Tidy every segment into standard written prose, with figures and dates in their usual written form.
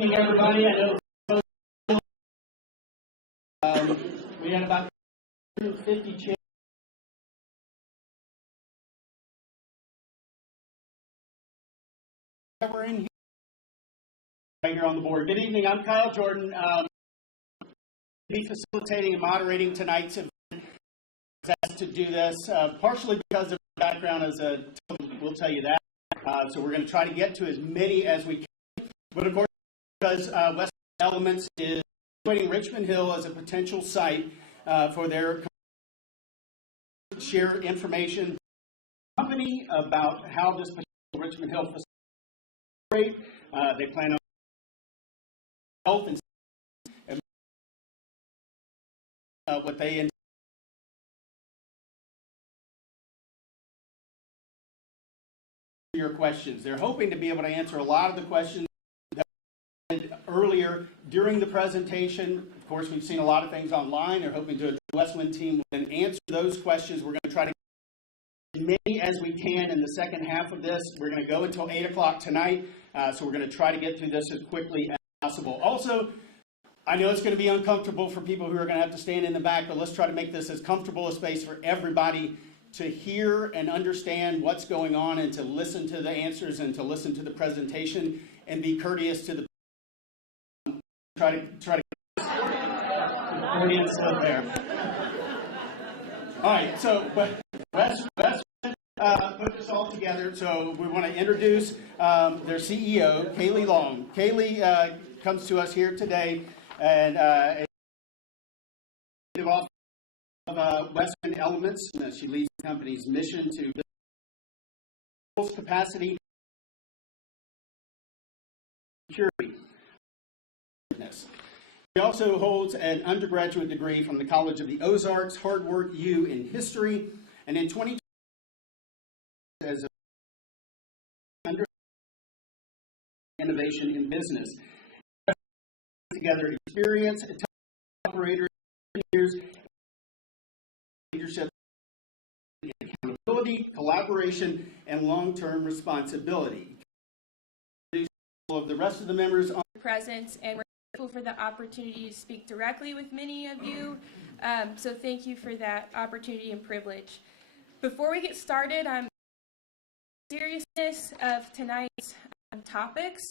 Good evening, everybody. We had about 250 chairs. We're in here. Right here on the board. Good evening. I'm Kyle Jordan. Be facilitating and moderating tonight's event. To do this, partially because of background as a, we'll tell you that. So we're going to try to get to as many as we can. But of course, because West Elements is evaluating Richmond Hill as a potential site for their share information company about how this potential Richmond Hill facility they plan on health and what they intend. Your questions. They're hoping to be able to answer a lot of the questions that we did earlier during the presentation. Of course, we've seen a lot of things online. They're hoping to the Westwind team and answer those questions. We're going to try to get as many as we can in the second half of this. We're going to go until 8 o'clock tonight, so we're going to try to get through this as quickly as possible. Also, I know it's going to be uncomfortable for people who are going to have to stand in the back, but let's try to make this as comfortable a space for everybody to hear and understand what's going on and to listen to the answers and to listen to the presentation and be courteous to the try to audience up there. All right, so but Wes put this all together. So we want to introduce their CEO, Kaylee Long. Kaylee comes to us here today and of Westwind Elements. She leads the company's mission to build capacity, security. She also holds an undergraduate degree from the College of the Ozarks, Hard Work U in History, and in 2020 as a innovation in business. Together experience, operators, engineers, leadership, accountability, collaboration, and long-term responsibility. Of the rest of the members on presence, and we're grateful for the opportunity to speak directly with many of you. So thank you for that opportunity and privilege. Before we get started, seriousness of tonight's topics.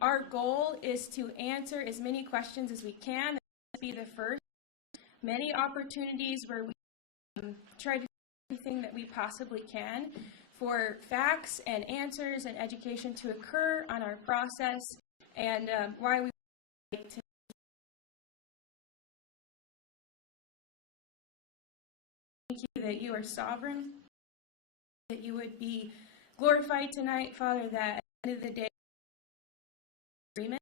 Our goal is to answer as many questions as we can. This will be the first. Many opportunities where we try to do everything that we possibly can for facts and answers and education to occur on our process and why we like to thank you that you are sovereign, that you would be glorified tonight, Father, that at the end of the day, agreement.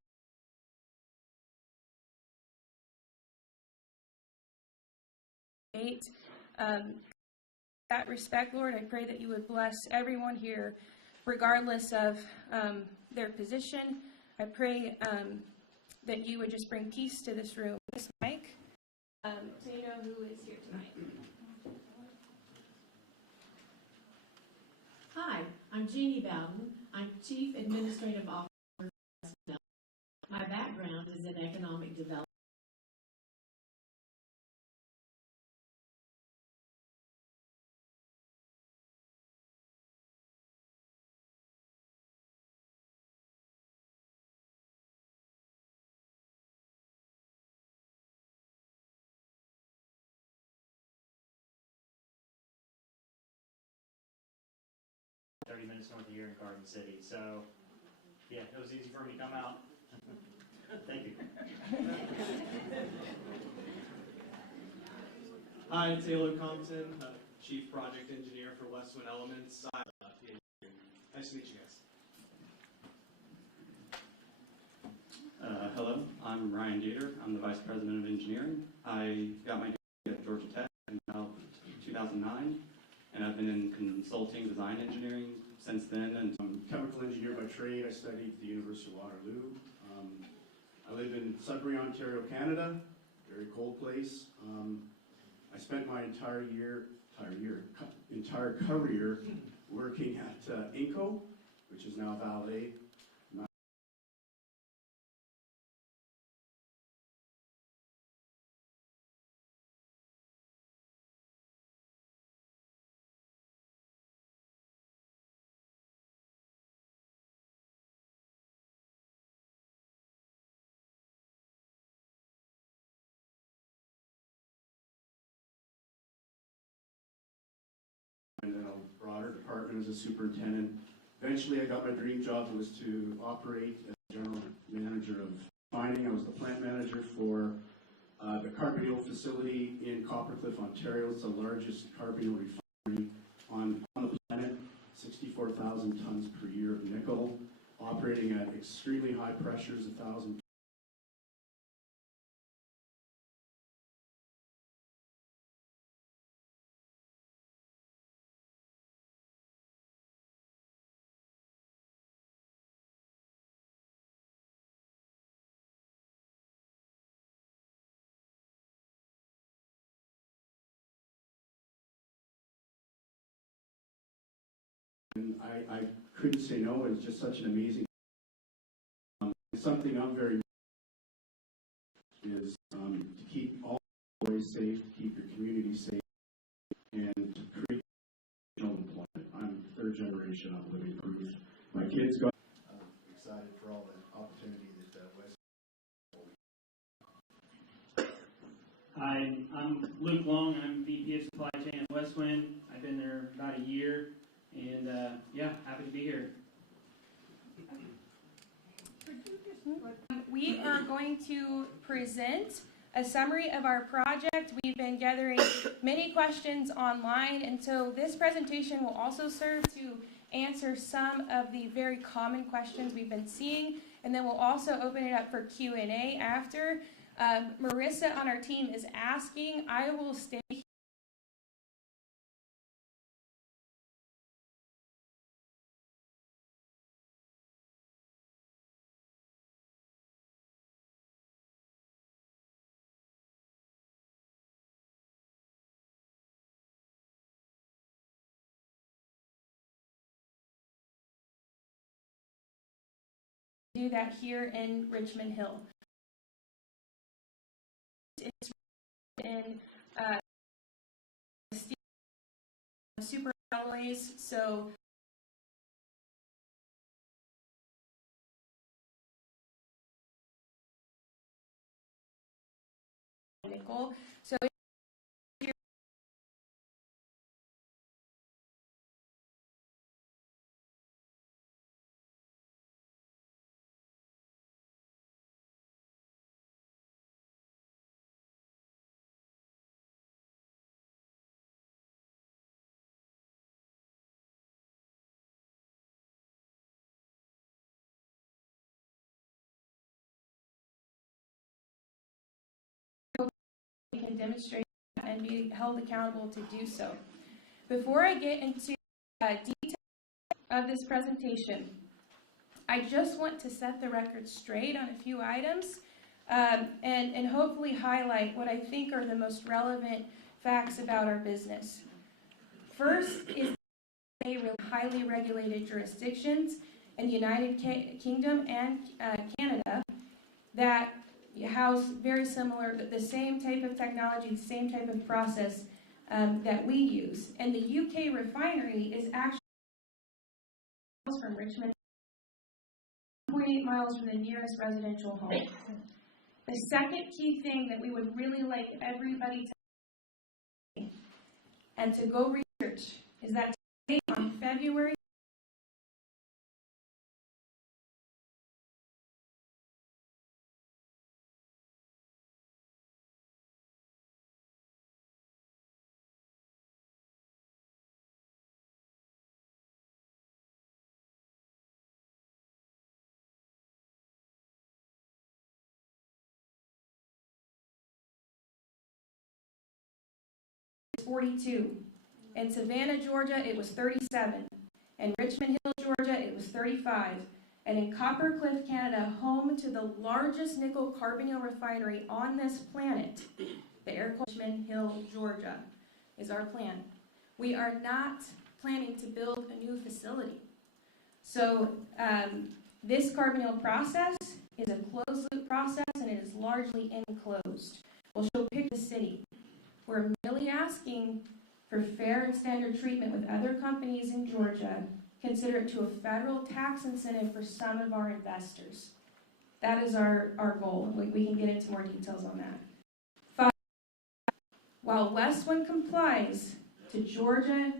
That respect, Lord, I pray that you would bless everyone here, regardless of their position. I pray that you would just bring peace to this room. This mic, so you know who is here tonight. Hi, I'm Jeannie Bowden. I'm Chief Administrative Officer. My background is in economic development. Minutes north of here in Garden City. So, yeah, it was easy for me to come out. Thank you. Hi, Taylor Compton, Chief Project Engineer for Westwind Elements. Nice to meet you guys. Hello, I'm Ryan Dieter. I'm the Vice President of Engineering. I got my degree at Georgia Tech in 2009, and I've been in consulting design engineering since then. And I'm a chemical engineer by trade. I studied at the University of Waterloo. I live in Sudbury, Ontario, Canada. Very cold place. I spent my entire career working at Inco, which is now Valet. superintendent in a broader department as a superintendent. Eventually, I got my dream job. It was to operate as general manager of refining. I was the plant manager for the Carbonneau facility in Coppercliff, Ontario. It's the largest Carbonneau refinery on the planet. 64,000 tons per year of nickel, operating at extremely high pressures, 1,000. And I couldn't say no. It was just such an amazing. Something I'm very is to keep all employees safe, to keep your community safe, and to create employment. I'm third generation of living proof. My kids got. I'm excited for all the opportunity that West. Hi, I'm Luke Long. I'm VP of Supply Chain at Westwind. I've been there about a year, and yeah, happy to be here. We are going to present a summary of our project. We've been gathering many questions online, and so this presentation will also serve to answer some of the very common questions we've been seeing, and then we'll also open it up for Q&A after. Marissa on our team is asking. I will stay here. Do that here in Richmond Hill. It's in steel, super alloys, so nickel. So we can demonstrate that and be held accountable to do so. Before I get into details of this presentation, I just want to set the record straight on a few items and hopefully highlight what I think are the most relevant facts about our business. First is highly regulated jurisdictions in the United Kingdom and Canada that house very similar, the same type of technology, the same type of process that we use. And the UK refinery is actually from Richmond, 1.8 miles from the nearest residential home. The second key thing that we would really like everybody to and to go research is that today on February is 42. In Savannah, Georgia, it was 37. In Richmond Hill, Georgia, it was 35. And in Coppercliff, Canada, home to the largest nickel carbonate refinery on this planet, the Richmond Hill, Georgia, is our plan. We are not planning to build a new facility. So this carbonate process is a closed-loop process, and it is largely enclosed. We'll show pick the city. We're merely asking for fair and standard treatment with other companies in Georgia, consider it to a federal tax incentive for some of our investors. That is our goal. We can get into more details on that. 5, while Westwind complies to Georgia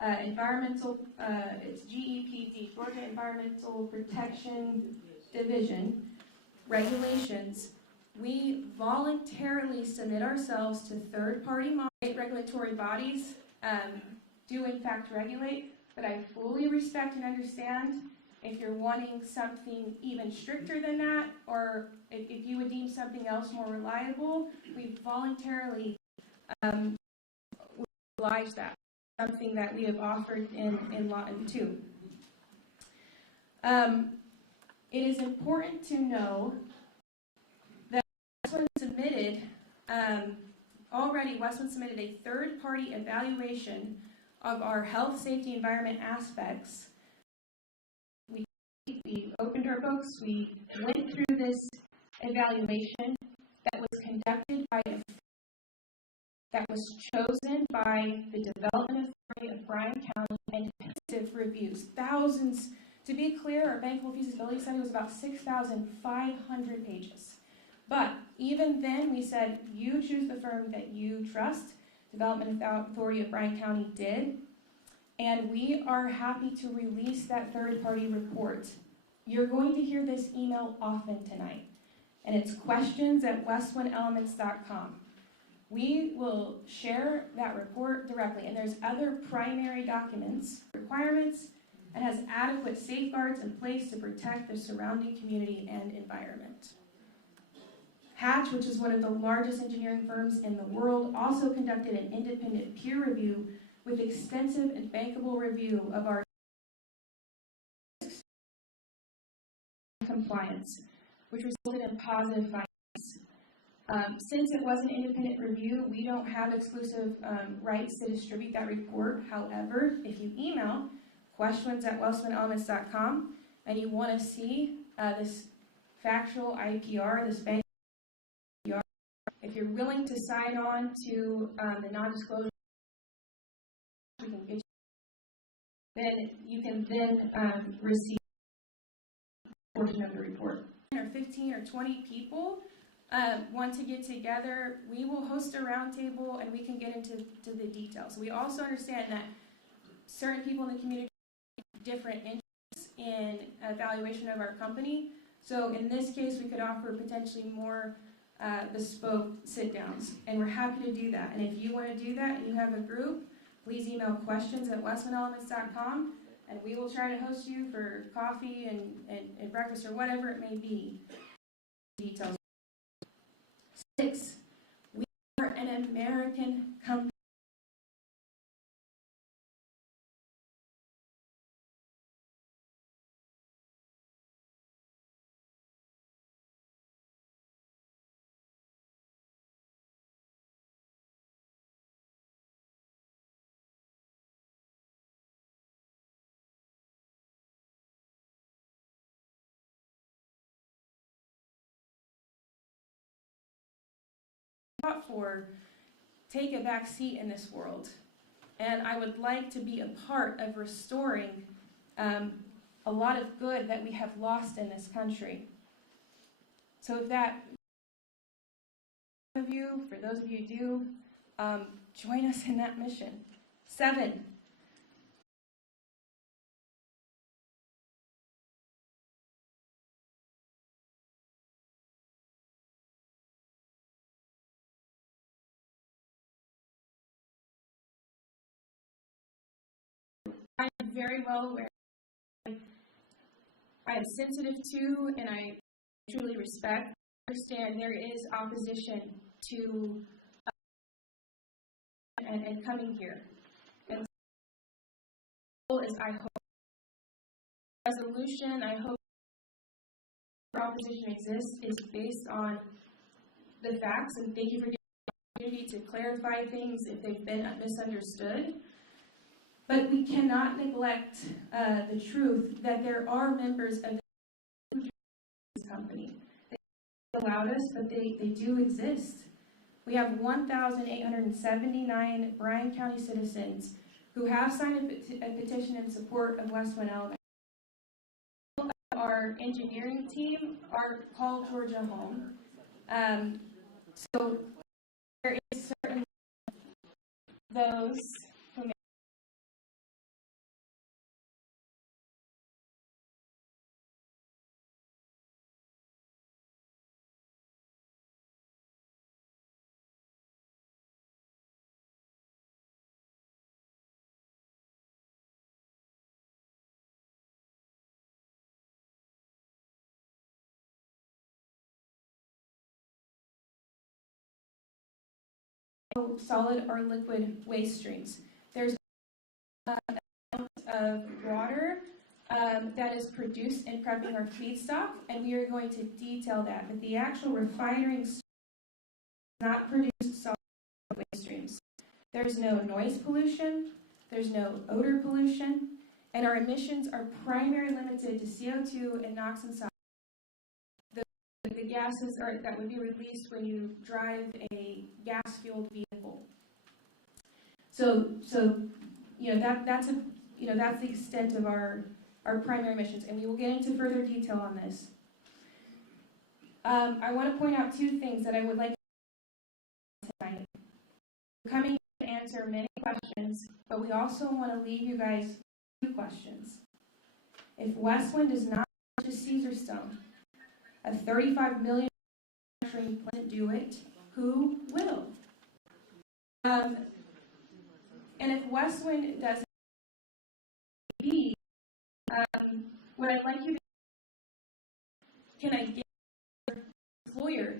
it's GEPD, Georgia Environmental Protection Division regulations, we voluntarily submit ourselves to third-party regulatory bodies, do in fact regulate, but I fully respect and understand if you're wanting something even stricter than that, or if you would deem something else more reliable, we voluntarily oblige that, something that we have offered in Lawton 2. It is important to know that Westwood submitted, Westwood submitted a third-party evaluation of our health, safety, environment aspects. We opened our books, we went through this evaluation that was conducted by that was chosen by the Development Authority of Bryan County, and extensive reviews, thousands. To be clear, our bankable feasibility study was about 6,500 pages. But even then, we said, you choose the firm that you trust. Development Authority of Bryan County did. And we are happy to release that third-party report. You're going to hear this email often tonight. And it's questions@westwindelements.com. We will share that report directly. And there's other primary documents, requirements, and has adequate safeguards in place to protect the surrounding community and environment. Hatch, which is one of the largest engineering firms in the world, also conducted an independent peer review with extensive and bankable review of our compliance, which resulted in positive findings. Since it was an independent review, we don't have exclusive rights to distribute that report. However, if you email questions@westwindelements.com and you want to see this factual IPR, this bank IPR, if you're willing to sign on to the non-disclosure, then you can receive a portion of the report. Or 15 or 20 people want to get together, we will host a roundtable and we can get into the details. We also understand that certain people in the community have different interests in evaluation of our company. So in this case, we could offer potentially more bespoke sit-downs, and we're happy to do that. And if you want to do that and you have a group, please email questions@westwindelements.com, and we will try to host you for coffee and breakfast or whatever it may be. Details. 6, we are an American company. For take a back seat in this world, and I would like to be a part of restoring a lot of good that we have lost in this country. So if that of you, for those of you who do, join us in that mission. 7, I am very well aware. I am sensitive to, and I truly respect, understand there is opposition to and coming here. And the goal is, I hope, resolution, I hope opposition exists is based on the facts, and thank you for giving me the opportunity to clarify things if they've been misunderstood. But we cannot neglect the truth that there are members of this company. They allowed us, but they do exist. We have 1,879 Bryan County citizens who have signed a petition in support of Westwind Elements. Our engineering team are called Georgia home. So there is certainly those solid or liquid waste streams. There's a amount of water that is produced in prepping our feedstock, and we are going to detail that. But the actual refinery does not produce solid waste streams. There's no noise pollution, there's no odor pollution, and our emissions are primarily limited to CO2 and NOx and SOx. The gases that would be released when you drive a gas-fueled vehicle. So that's the extent of our primary emissions, and we will get into further detail on this. I want to point out two things that I would like to tonight. We're coming to answer many questions, but we also want to leave you guys two questions. If Westwind does not purchase Caesarstone, a $35 million manufacturing plant, do it, who will? And if Westwind doesn't, what I'd like you to do,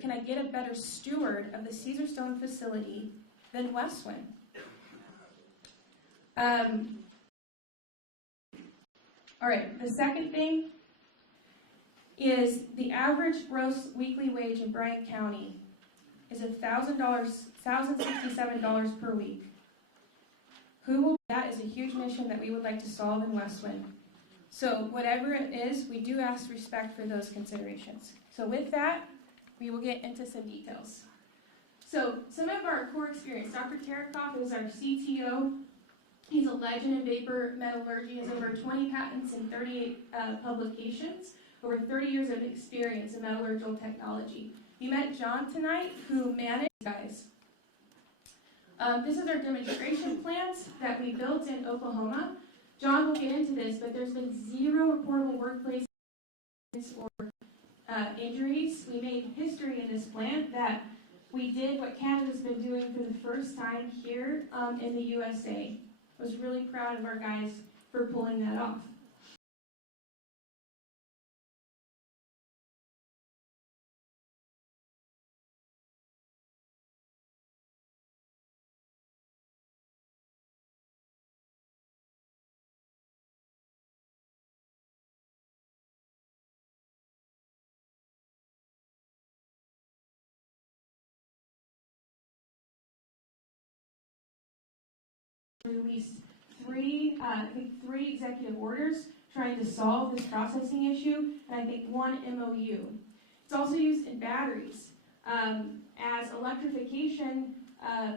can I get a better steward of the Caesarstone facility than Westwind? All right, the second thing is the average gross weekly wage in Bryan County is $1,067 per week. That is a huge mission that we would like to solve in Westwind. So whatever it is, we do ask respect for those considerations. So with that, we will get into some details. So some of our core experience, Dr. Tarakoff is our CTO. He's a legend in vapor metallurgy, has over 20 patents and 38 publications. Over 30 years of experience in metallurgical technology. You met John tonight, who managed guys. This is our demonstration plant that we built in Oklahoma. John will get into this, but there's been 0 reportable workplace or injuries. We made history in this plant that we did what Canada's been doing for the first time here in the USA. I was really proud of our guys for pulling that off. Released three executive orders trying to solve this processing issue, and I think 1 MOU. It's also used in batteries. As electrification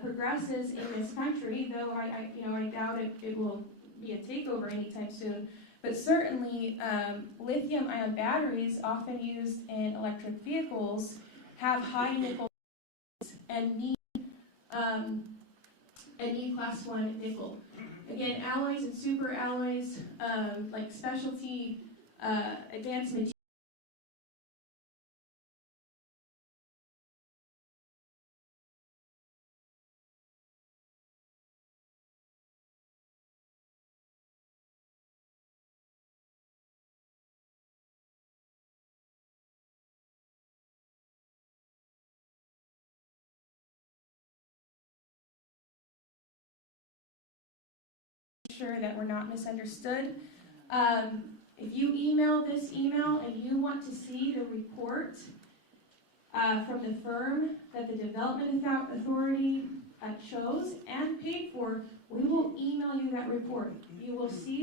progresses in this country, though I doubt it will be a takeover anytime soon, but certainly lithium-ion batteries, often used in electric vehicles, have high nickel and need class 1 nickel. Again, alloys and super alloys, like specialty advanced materials. Sure that we're not misunderstood. If you email this email and you want to see the report from the firm that the Development Authority chose and paid for, we will email you that report. You will see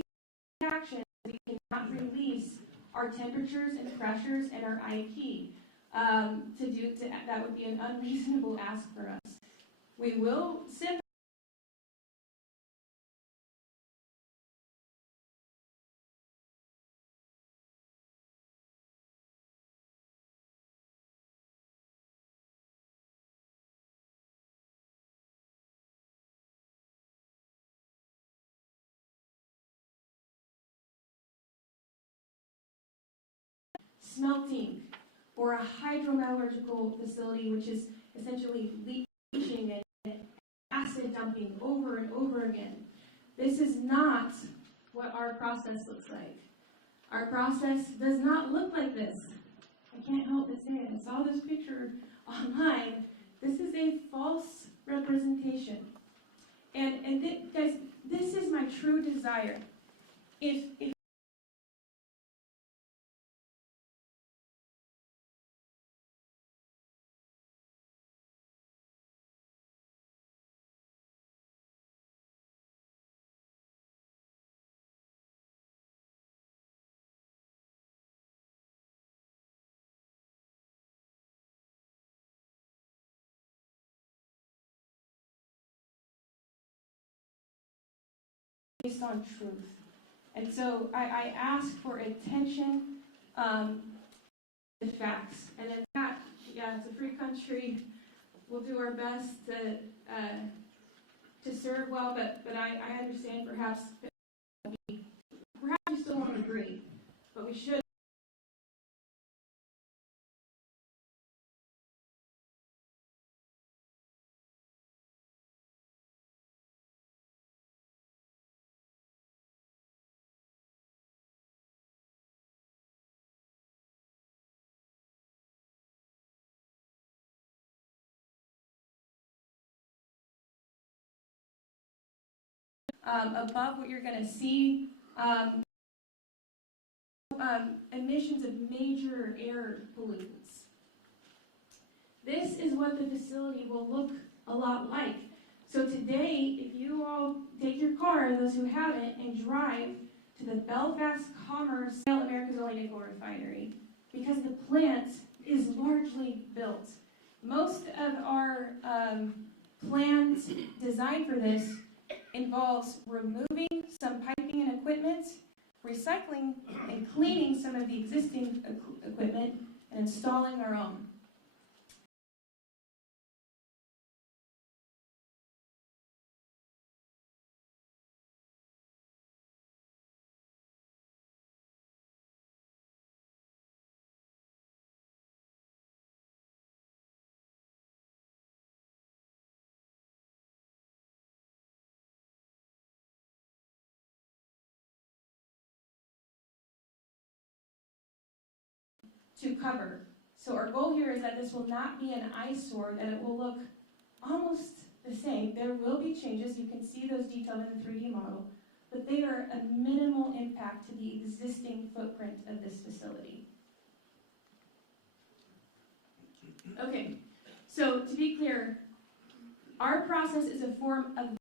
the action. We cannot release our temperatures and pressures and our IP. That would be an unreasonable ask for us. We will send smelting or a hydrometallurgical facility, which is essentially leaching and acid dumping over and over again. This is not what our process looks like. Our process does not look like this. I can't help but say it. I saw this picture online. This is a false representation. And guys, this is my true desire. If based on truth. And so I ask for attention to facts. And in fact, yeah, it's a free country. We'll do our best to serve well, but I understand perhaps you still won't agree, but we should. Above what you're going to see, emissions of major air pollutants. This is what the facility will look a lot like. So today, if you all take your car, those who haven't, and drive to the Belfast Commerce, America's only nickel refinery, because the plant is largely built. Most of our plans designed for this involves removing some piping and equipment, recycling and cleaning some of the existing equipment, and installing our own. To cover. So our goal here is that this will not be an eyesore, that it will look almost the same. There will be changes. You can see those detailed in the 3D model, but they are a minimal impact to the existing footprint of this facility. Okay, so to be clear, our process is a form of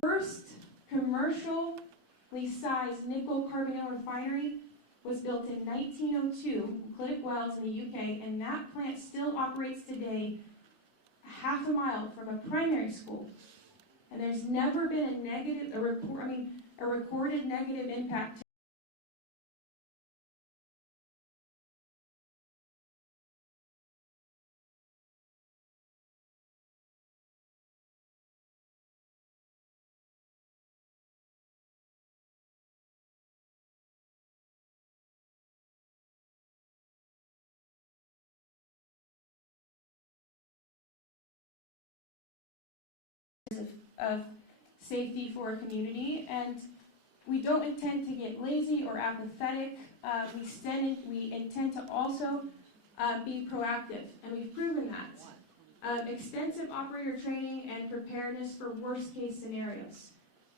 first commercially sized nickel carbonyl refinery was built in 1902 in Clydach Wells in the UK, and that plant still operates today half a mile from a primary school. And there's never been a recorded negative impact. Of safety for our community, and we don't intend to get lazy or apathetic. We intend to also be proactive, and we've proven that. Extensive operator training and preparedness for worst case scenarios,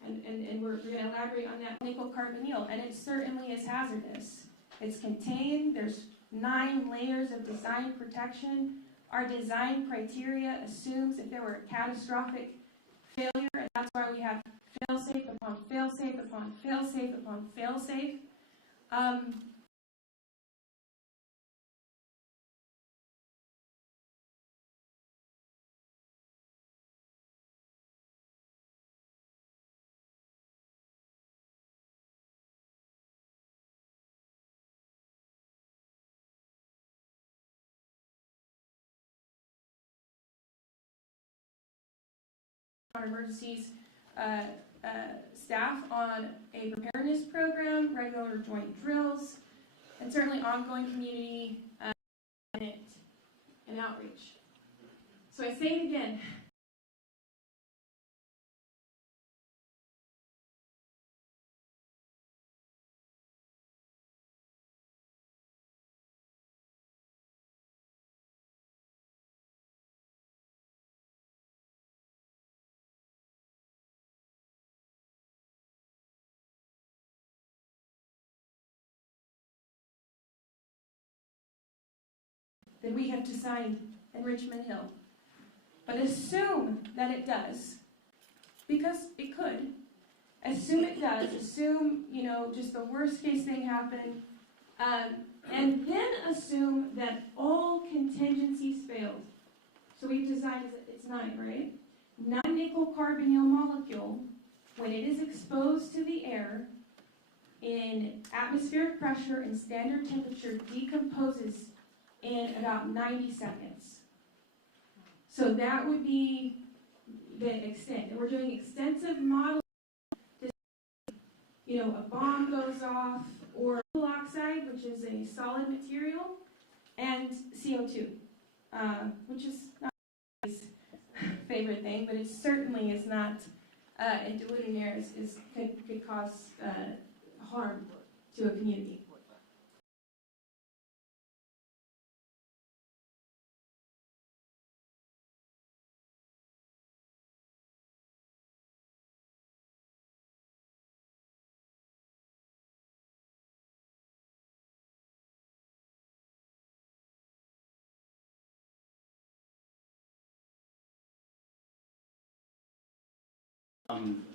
and we're going to elaborate on that nickel carbonyl, and it certainly is hazardous. It's contained. There's 9 layers of design protection. Our design criteria assumes if there were a catastrophic failure, and that's why we have fail-safe upon fail-safe upon fail-safe upon fail-safe. Our emergencies, staff on a preparedness program, regular joint drills, and certainly ongoing community and outreach. So I say it again. That we have designed in Richmond Hill. But assume that it does, because it could. Assume it does. Assume, just the worst case thing happened. And then assume that all contingencies failed. So we've designed, it's 9, right? Non-nickel carbonyl molecule, when it is exposed to the air in atmospheric pressure and standard temperature, decomposes in about 90 seconds. So that would be the extent. And we're doing extensive modeling. A bomb goes off, or oxide, which is a solid material, and CO2, which is not his favorite thing, but it certainly is not, and diluting air could cause harm to a community.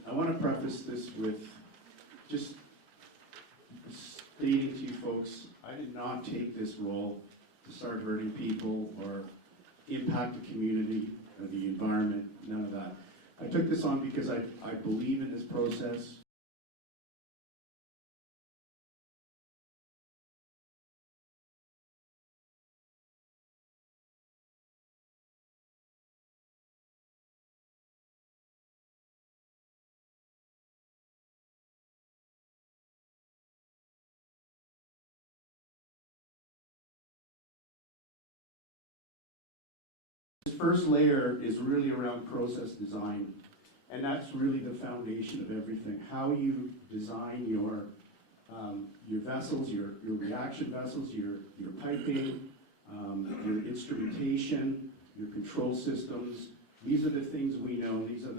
I want to preface this with just stating to you folks, I did not take this role to start hurting people or impact the community or the environment, none of that. I took this on because I believe in this process. This first layer is really around process design, and that's really the foundation of everything. How you design your vessels, your reaction vessels, your piping, your instrumentation, your control systems. These are the things we know. These are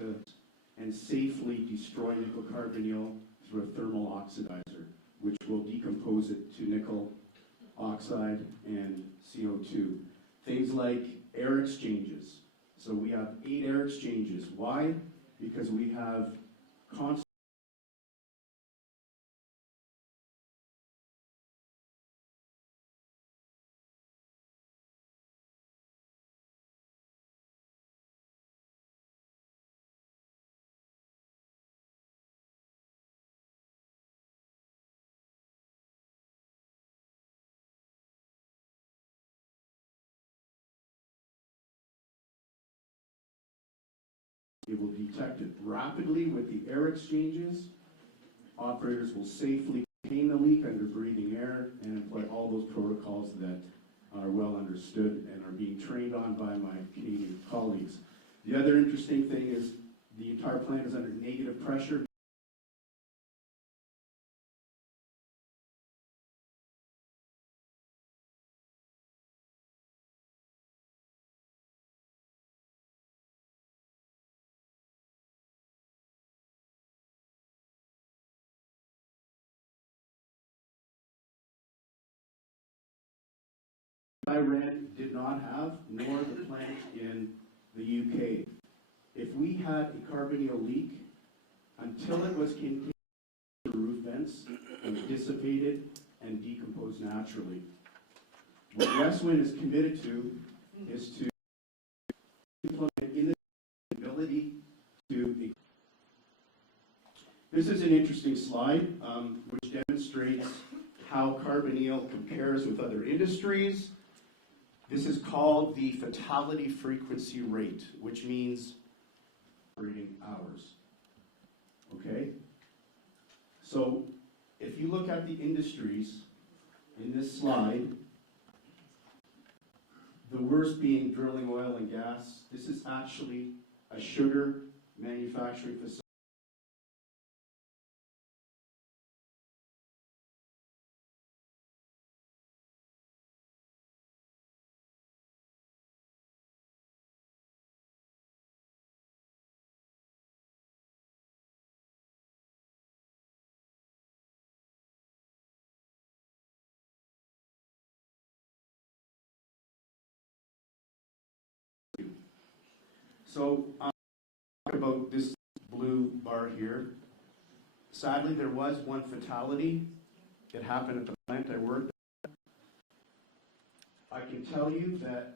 and safely destroy nickel carbonyl through a thermal oxidizer, which will decompose it to nickel oxide and CO2. Things like air exchanges. So we have 8 air exchanges. Why? Because we have constant It will detect it rapidly with the air exchanges. Operators will safely contain the leak under breathing air and employ all those protocols that are well understood and are being trained on by my Canadian colleagues. The other interesting thing is the entire plant is under negative pressure. Iran did not have, nor the plant in the UK. If we had a carbonyl leak, until it was contained in the roof vents, it dissipated and decomposed naturally. What Westwind is committed to is to implement in the ability to. This is an interesting slide which demonstrates how carbonyl compares with other industries. This is called the fatality frequency rate, which means operating hours. okay? So if you look at the industries in this slide, the worst being drilling oil and gas, this is actually a sugar manufacturing facility. So talk about this blue bar here. Sadly, there was one fatality. It happened at the plant I worked at. I can tell you that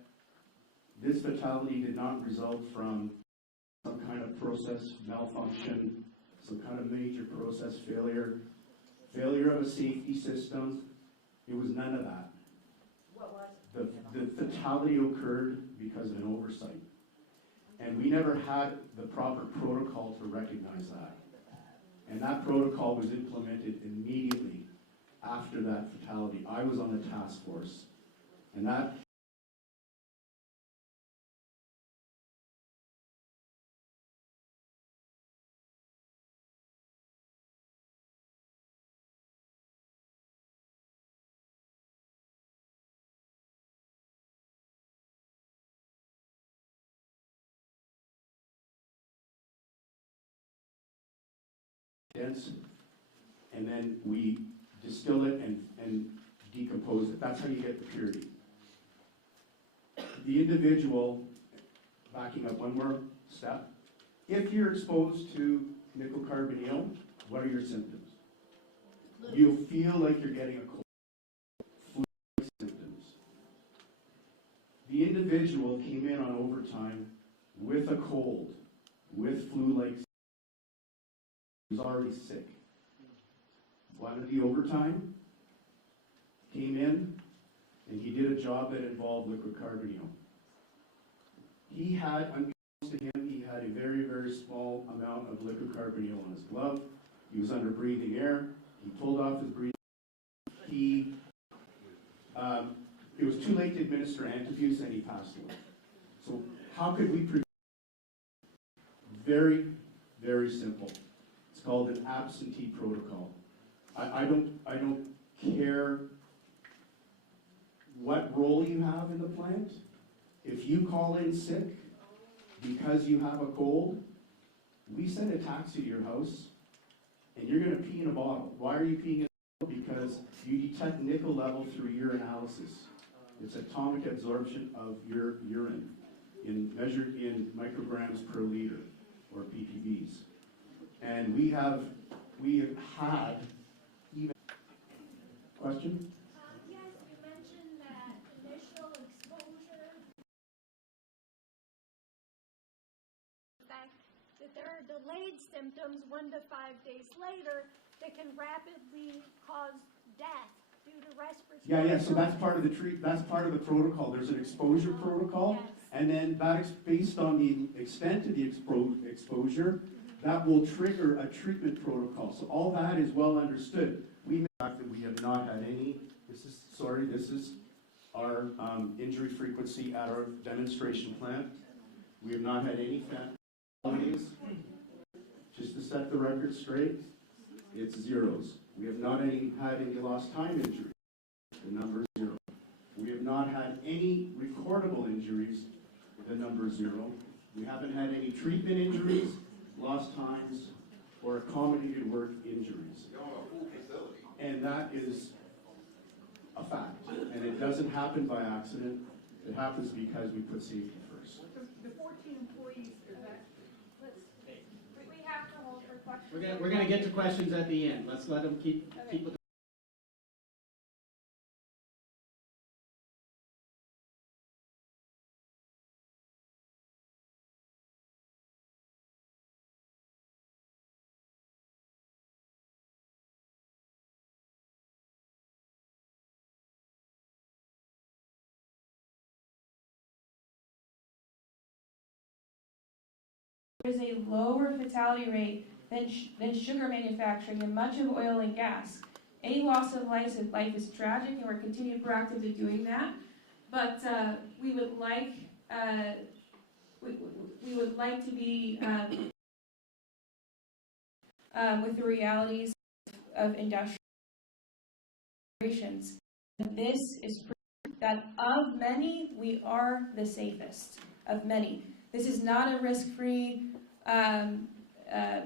this fatality did not result from some kind of process malfunction, some kind of major process failure, failure of a safety system. It was none of that. What was it? The fatality occurred because of an oversight. And we never had the proper protocol to recognize that. And that protocol was implemented immediately after that fatality. I was on the task force. And that dense, and then we distill it and decompose it. That's how you get the purity. The individual, backing up one more step, if you're exposed to nickel carbonyl, what are your symptoms? You'll feel like you're getting a cold, flu-like symptoms. The individual came in on overtime with a cold, with flu-like symptoms. He was already sick. Wanted the overtime, came in, and he did a job that involved liquid carbonyl. He had, unbeknownst to him, he had a very, very small amount of liquid carbonyl on his glove. He was under breathing air. He pulled off his breathing. It was too late to administer antifuse, and he passed away. So how could we prevent? Very, very simple. It's called an absentee protocol. I don't care what role you have in the plant. If you call in sick because you have a cold, we send a taxi to your house and you're going to pee in a bottle. Why are you peeing in a bottle? Because you detect nickel level through urinalysis. It's atomic absorption of your urine measured in micrograms per liter, or ppbs. And we have had even question? Yes, you mentioned that initial exposure, the fact that there are delayed symptoms 1 to 5 days later that can rapidly cause death due to respiratory. Yeah. So that's part of that's part of the protocol. There's an exposure protocol, yes. And then that's based on the extent of the exposure. That will trigger a treatment protocol. So all that is well understood. We fact that we have not had any. This is our injury frequency at our demonstration plant. We have not had any fatalities. Just to set the record straight, it's zeros. We have not had any lost time injuries. The number is 0. We have not had any recordable injuries. The number is 0. We haven't had any treatment injuries, lost times, or accommodated work injuries. And that is a fact. And it doesn't happen by accident. It happens because we put safety first. The 14 employees, is that? We have to hold for questions. We're gonna get to questions at the end. Let's let them keep with. There's a lower fatality rate than sugar manufacturing and much of oil and gas. Any loss of life is tragic, and we're continuing proactively doing that. But we would like we would like to be with the realities of industrial operations. This is proof that of many, we are the safest of many. This is not a risk-free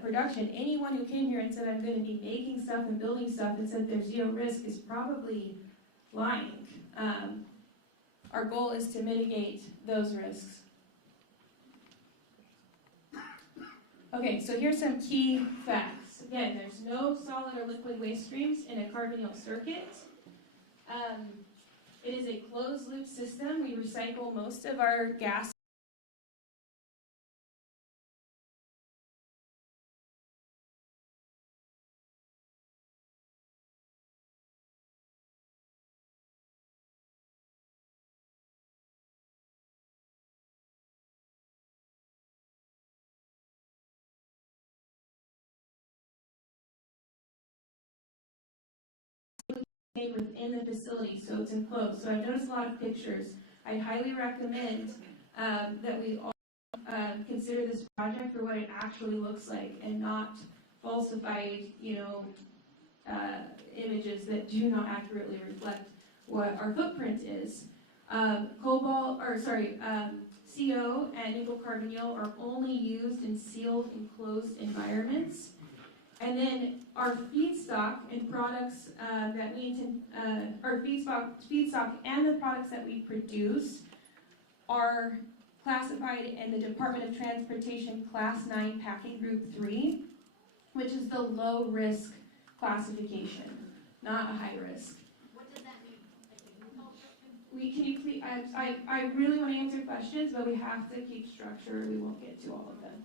production. Anyone who came here and said, I'm going to be making stuff and building stuff and said there's zero risk is probably lying. Our goal is to mitigate those risks. Okay, so here's some key facts. Again, there's no solid or liquid waste streams in a carbonyl circuit. It is a closed-loop system. We recycle most of our gas. Within the facility, so it's enclosed. So I've noticed a lot of pictures. I highly recommend that we all consider this project for what it actually looks like and not falsified, images that do not accurately reflect what our footprint is. CO and nickel carbonyl are only used in sealed, enclosed environments. And then our feedstock and products that we intend, our feedstock and the products that we produce are classified in the Department of Transportation Class 9 Packing Group 3, which is the low risk classification, not a high risk. What does that mean? Can you please, I really want to answer questions, but we have to keep structure. We won't get to all of them.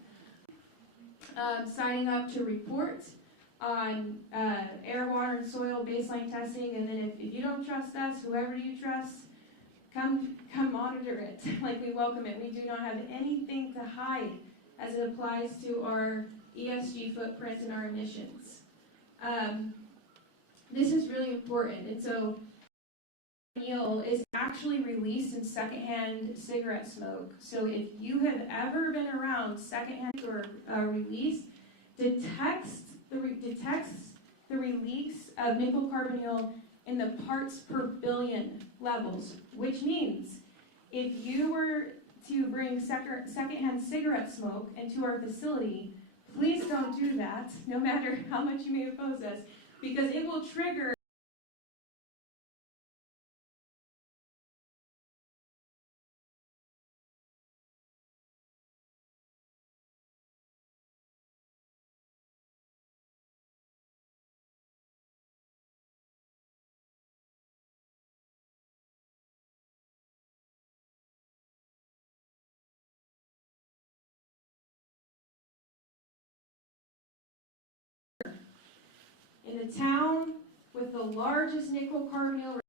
Signing up to report on air, water, and soil baseline testing, and then if you don't trust us, whoever you trust, come monitor it. Like, we welcome it. We do not have anything to hide as it applies to our ESG footprint and our emissions. This is really important, and so carbonyl is actually released in secondhand cigarette smoke. So if you have ever been around secondhand or release, detects the release of nickel carbonyl in the parts per billion levels, which means if you were to bring secondhand cigarette smoke into our facility, please don't do that, no matter how much you may oppose us, because it will trigger in the town with the largest nickel carbonyl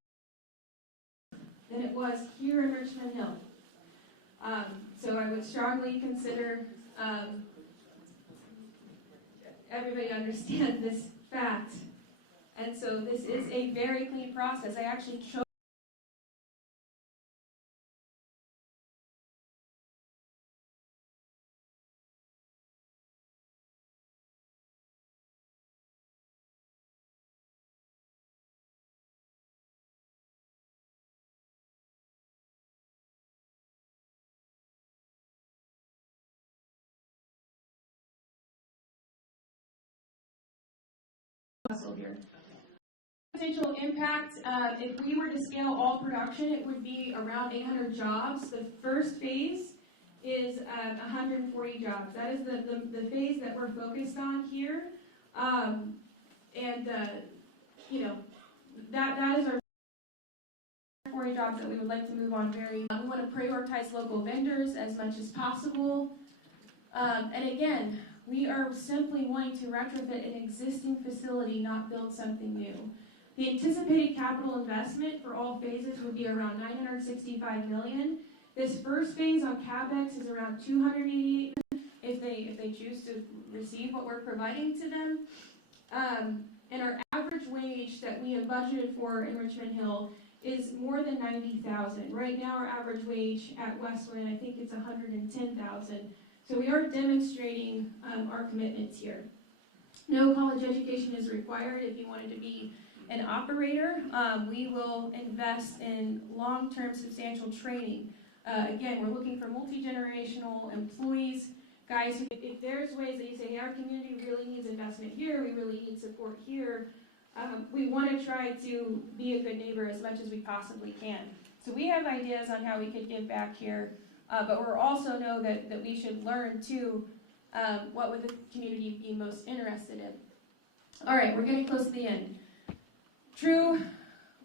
than it was here in Richmond Hill. So I would strongly consider everybody understand this fact. And so this is a very clean process. I actually chose here. Potential impact, if we were to scale all production, it would be around 800 jobs. The first phase is 140 jobs. That is the phase that we're focused on here. That is our 40 jobs that we would like to move on very. We want to prioritize local vendors as much as possible. And again, we are simply wanting to retrofit an existing facility, not build something new. The anticipated capital investment for all phases would be around $965 million. This first phase on CapEx is around $288 million. if they choose to receive what we're providing to them. And our average wage that we have budgeted for in Richmond Hill is more than $90,000. Right now, our average wage at Westwood, I think it's $110,000. So we are demonstrating our commitments here. No college education is required if you wanted to be an operator. We will invest in long-term substantial training. Again, we're looking for multi-generational employees. Guys, if there's ways that you say, hey, our community really needs investment here, we really need support here, we want to try to be a good neighbor as much as we possibly can. So we have ideas on how we could give back here, but we also know that we should learn too, what would the community be most interested in. All right, we're getting close to the end. True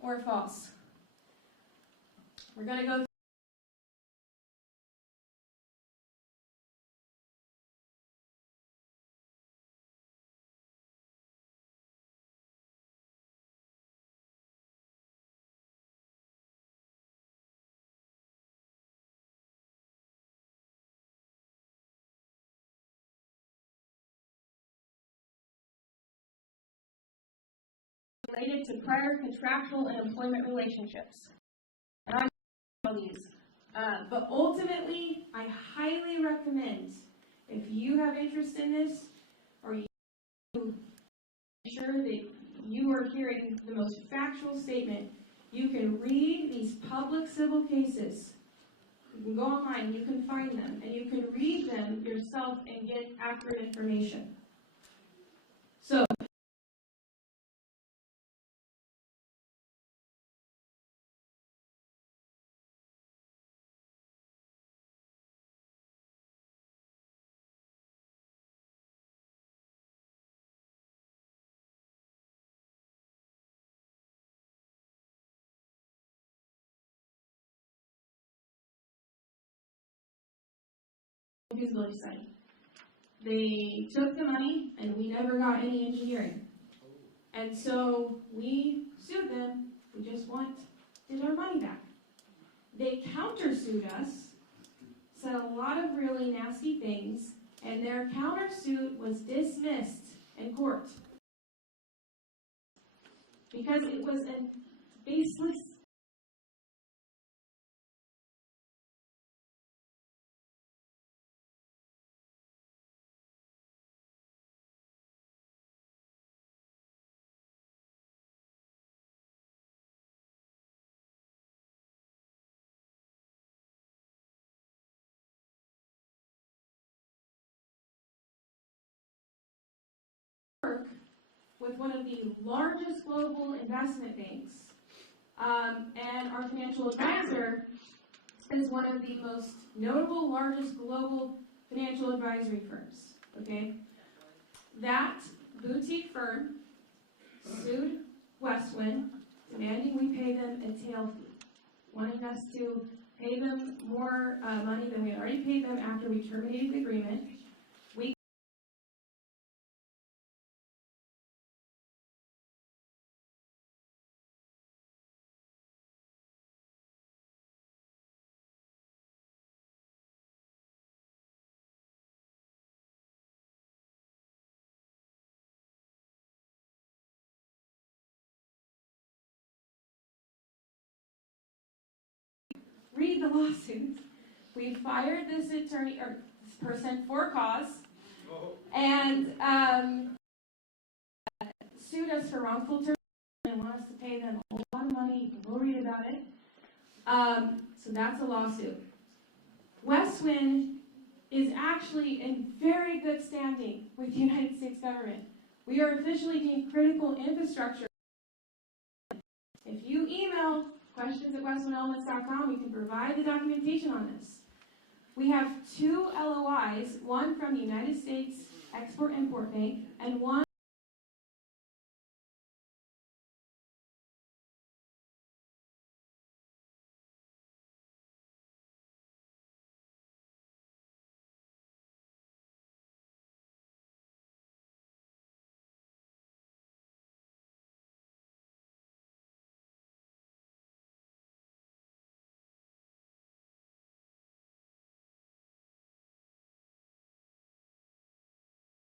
or false? We're going to go related to prior contractual and employment relationships. And I'm all these. But ultimately, I highly recommend, if you have interest in this, or you make sure that you are hearing the most factual statement, you can read these public civil cases. You can go online, you can find them, and you can read them yourself and get accurate information. So, feasibility study. They took the money and we never got any engineering. And so we sued them. We just wanted our money back. They countersued us, said a lot of really nasty things, and their countersuit was dismissed in court. Because it was a baseless work with one of the largest global investment banks, and our financial advisor is one of the most notable, largest global financial advisory firms. Okay, that boutique firm sued Westwind, demanding we pay them a tail fee, wanting us to pay them more money than we had already paid them after we terminated the agreement. Read the lawsuit. We fired this attorney or this person for cause, and sued us for wrongful termination and want us to pay them a lot of money. You can go read about it. So that's a lawsuit. Westwind is actually in very good standing with the United States government. We are officially deemed critical infrastructure. If you email questions@westwindelements.com, we can provide the documentation on this. We have 2 LOIs, one from the United States Export-Import Bank and one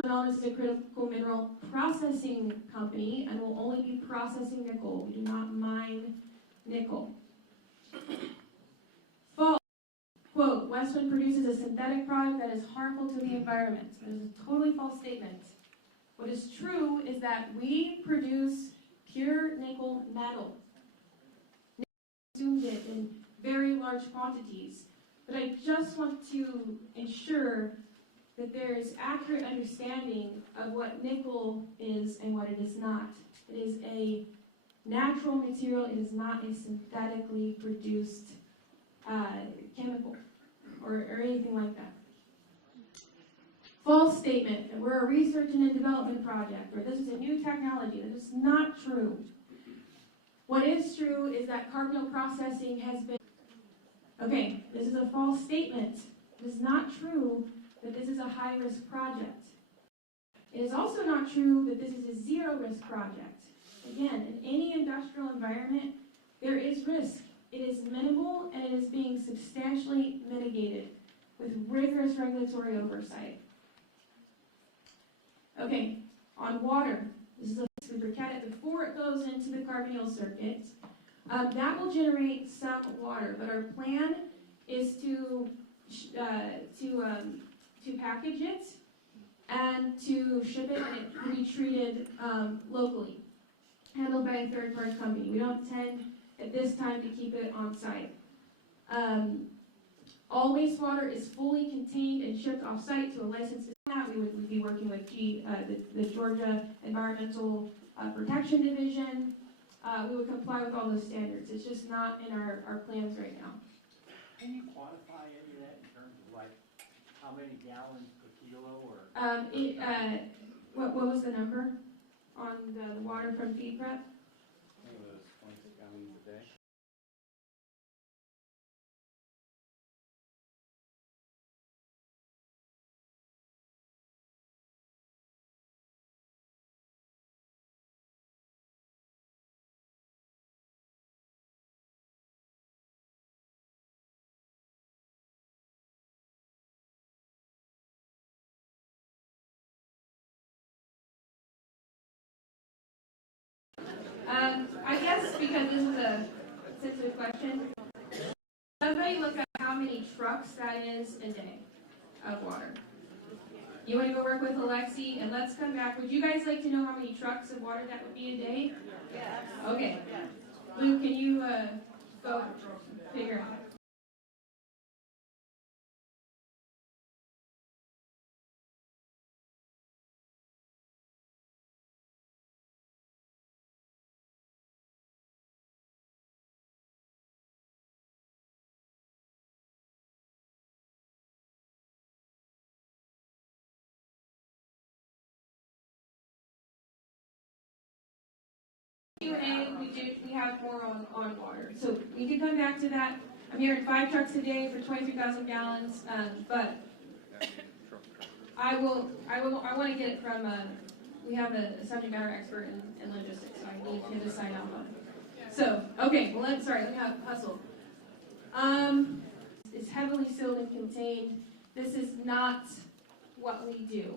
Wellness is a critical mineral processing company and will only be processing nickel. We do not mine nickel. False. Quote, Westwind produces a synthetic product that is harmful to the environment. That is a totally false statement. What is true is that we produce pure nickel metal. Consumed it in very large quantities. But I just want to ensure that there is accurate understanding of what nickel is and what it is not. It is a natural material. It is not a synthetically produced chemical or anything like that. False statement that we're a research and a development project or this is a new technology. That is not true. What is true is that carbonyl processing has been... Okay, this is a false statement. It is not true that this is a high-risk project. It is also not true that this is a zero-risk project. Again, in any industrial environment, there is risk. It is minimal, and it is being substantially mitigated with rigorous regulatory oversight. Okay, on water. This is a briquette before it goes into the carbonyl circuit. That will generate some water, but our plan is to package it and to ship it and it will be treated locally, handled by a third-party company. We don't intend at this time to keep it on site. All wastewater is fully contained and shipped off-site to a licensed. We would be working with the Georgia Environmental Protection Division. We would comply with all those standards. It's just not in our plans right now. Can you quantify any of that in terms of like how many gallons per kilo or? What was the number on the water from feed prep? I think it was 26 gallons a day. I guess because this is a sensitive question, somebody look at how many trucks that is a day of water. You want to go work with Alexi, and let's come back. Would you guys like to know how many trucks of water that would be a day? Yes. Okay. Luke, can you go figure out? Q&A, we have more on water. So we can come back to that. I'm hearing 5 trucks a day for 23,000 gallons, but I want to get it from, we have a subject matter expert in logistics, so I need him to sign off on it. So, okay, well, let me hustle. It's heavily sealed and contained. This is not what we do.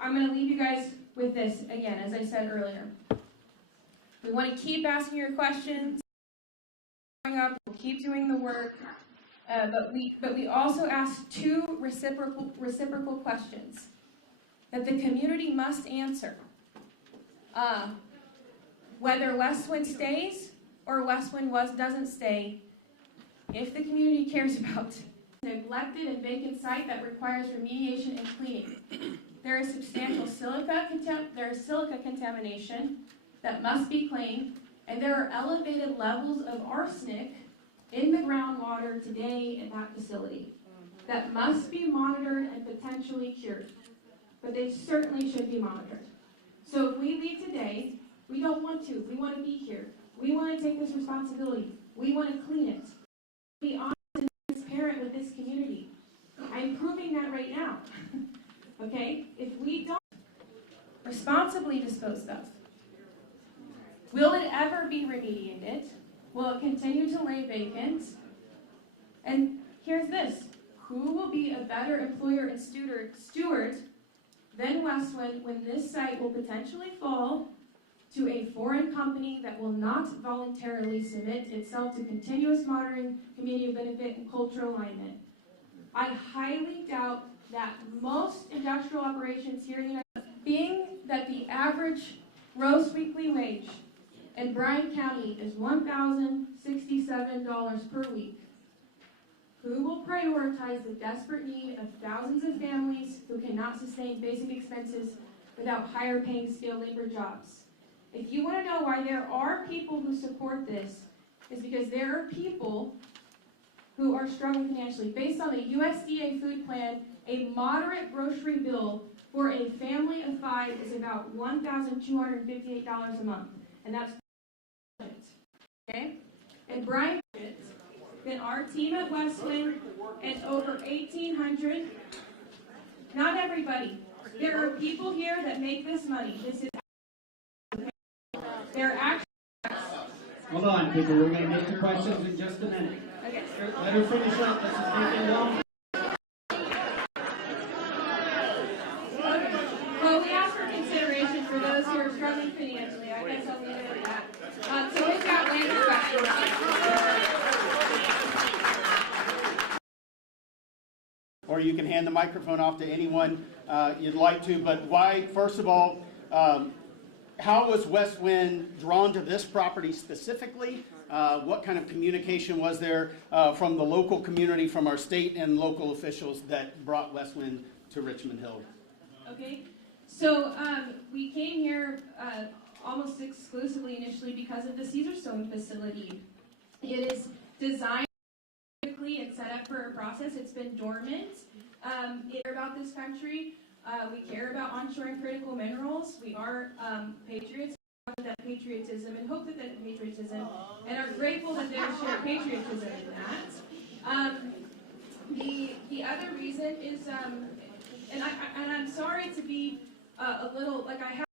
I'm going to leave you guys with this again, as I said earlier. We want to keep asking your questions. We'll keep doing the work, but we also ask 2 reciprocal questions that the community must answer. Whether Westwind stays or Westwind doesn't stay, if the community cares about a neglected and vacant site that requires remediation and cleaning. There is substantial silica contamination that must be cleaned, and there are elevated levels of arsenic in the groundwater today in that facility that must be monitored and potentially cured. But they certainly should be monitored. So if we leave today, we don't want to. We want to be here. We want to take this responsibility. We want to clean it. Be honest and transparent with this community. I'm proving that right now. Okay? If we don't responsibly dispose of, will it ever be remediated? Will it continue to lay vacant? And here's this. who will be a better employer and steward than Westwind when this site will potentially fall to a foreign company that will not voluntarily submit itself to continuous monitoring, community benefit, and cultural alignment. I highly doubt that most industrial operations here in the United States, being that the average gross weekly wage in Bryan County is $1,067 per week, who will prioritize the desperate need of thousands of families who cannot sustain basic expenses without higher paying skilled labor jobs? If you want to know why there are people who support this, is because there are people who are struggling financially. Based on the USDA food plan, a moderate grocery bill for a family of 5 is about $1,258 a month. And that's okay? And Brian, then our team at Westwind and over 1,800, not everybody. There are people here that make this money. This is they're actually. Hold on, people, we're gonna get to questions in just a minute. Okay. Let her finish up, this is taking long. Well, we ask for consideration for those who are struggling financially. I guess I'll leave it at that. So we've got land questions. Or you can hand the microphone off to anyone you'd like to. But why, first of all, how was Westwind drawn to this property specifically? What kind of communication was there from the local community, from our state and local officials that brought Westwind to Richmond Hill? Okay, so we came here almost exclusively initially because of the Caesarstone facility. It is designed and set up for a process. It's been dormant. We care about this country. We care about onshoring critical minerals. We are patriots. That patriotism and hope that patriotism, and are grateful that there's shared patriotism in that. The other reason is, and I'm sorry to be a little like I have.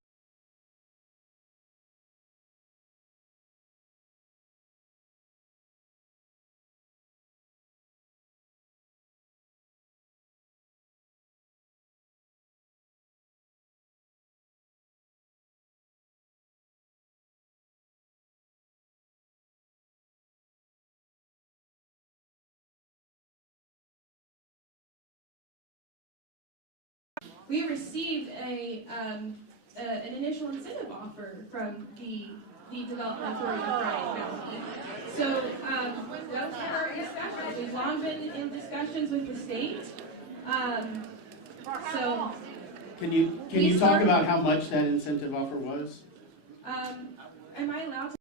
We received an initial incentive offer from the Development Authority of Bryan County. So those are our discussions. We've long been in discussions with the state. So Can you talk about how much that incentive offer was? am I allowed to?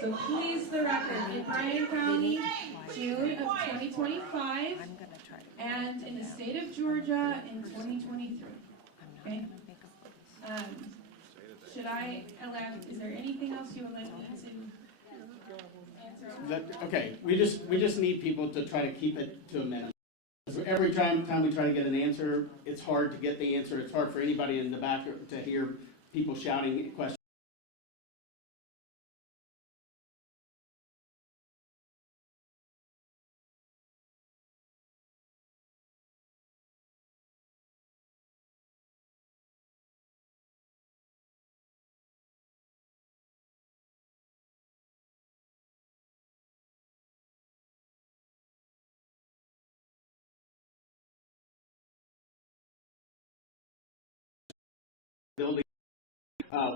So please, the record, in Bryan County, June of 2025, and in the state of Georgia in 2023. Okay? Should I allow, is there anything else you would like me to answer? Okay, we just need people to try to keep it to a minute. Every time we try to get an answer, it's hard to get the answer. It's hard for anybody in the back to hear people shouting questions. Building.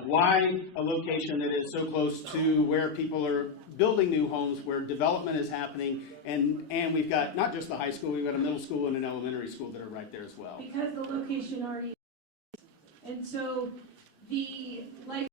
Why a location that is so close to where people are building new homes, where development is happening, and we've got not just the high school, we've got a middle school and an elementary school that are right there as well. Because the location already, and so the like.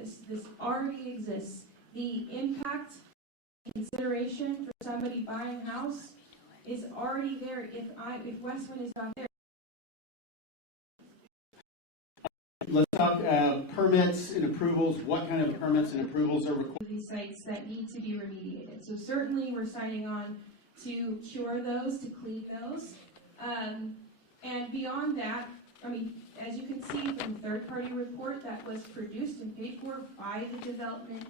This already exists. The impact consideration for somebody buying a house is already there. If Westwind is not there. Let's talk permits and approvals. What kind of permits and approvals are required? These sites that need to be remediated. So certainly we're signing on to cure those, to clean those. And beyond that, I mean, as you can see from the third-party report that was produced and paid for by the development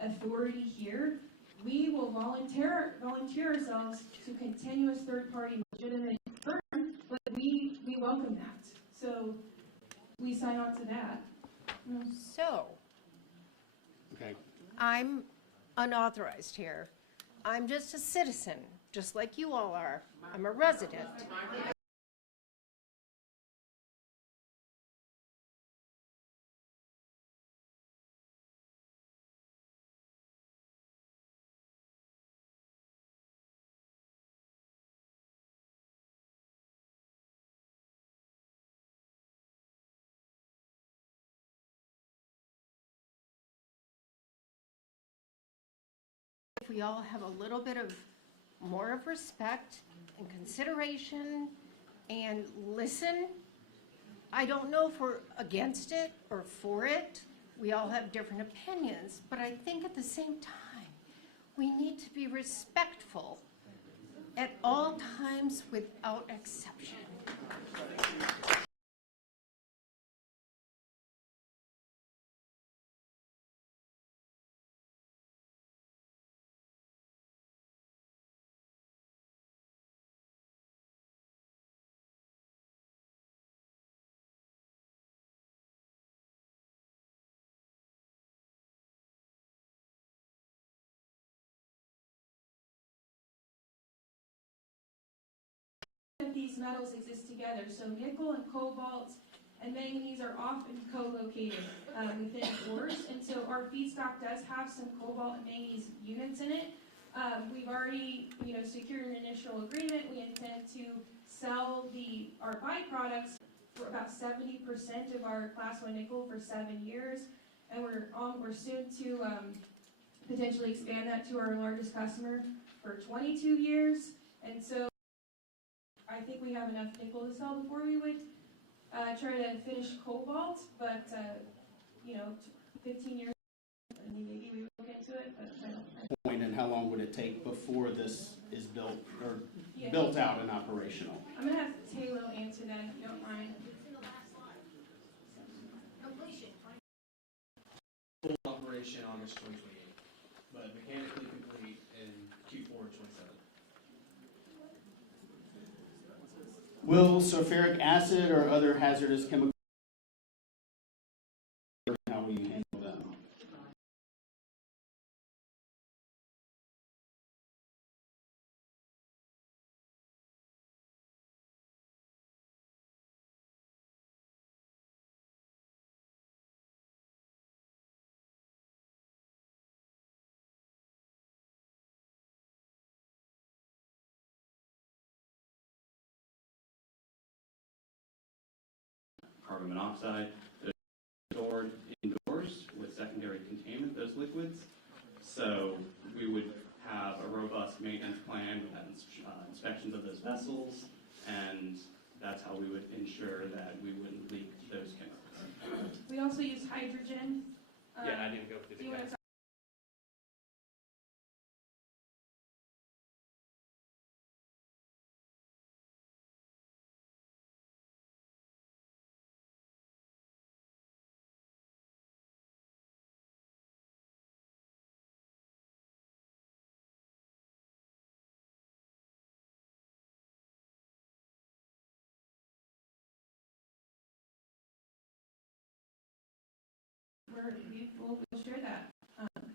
authority here, we will volunteer ourselves to continuous third-party legitimate burn, but we welcome that. So we sign on to that. So, Okay. I'm unauthorized here. I'm just a citizen, just like you all are. I'm a resident. If we all have a little bit of more of respect and consideration and listen, I don't know if we're against it or for it. We all have different opinions, but I think at the same time, we need to be respectful at all times without exception. These metals exist together. So nickel and cobalt and manganese are often co-located within ores, and so our feedstock does have some cobalt and manganese units in it. We've already, secured an initial agreement. We intend to sell our byproducts for about 70% of our Class 1 nickel for 7 years, and we're soon to potentially expand that to our largest customer for 22 years, and so I think we have enough nickel to sell before we would try to finish cobalt, but 15 years, I mean, maybe we would look into it, but I don't. Point, and how long would it take before this is built or built out and operational? I'm gonna have Taylor answer that if you don't mind. Full operation August 2028, but mechanically complete in Q4 27. Will sulfuric acid or other hazardous chemicals, how will you handle them? Carbon monoxide that is stored indoors with secondary containment, those liquids. So we would have a robust maintenance plan with inspections of those vessels, and that's how we would ensure that we wouldn't leak those chemicals. We also use hydrogen. Yeah, I didn't go through Do you want to we'll share that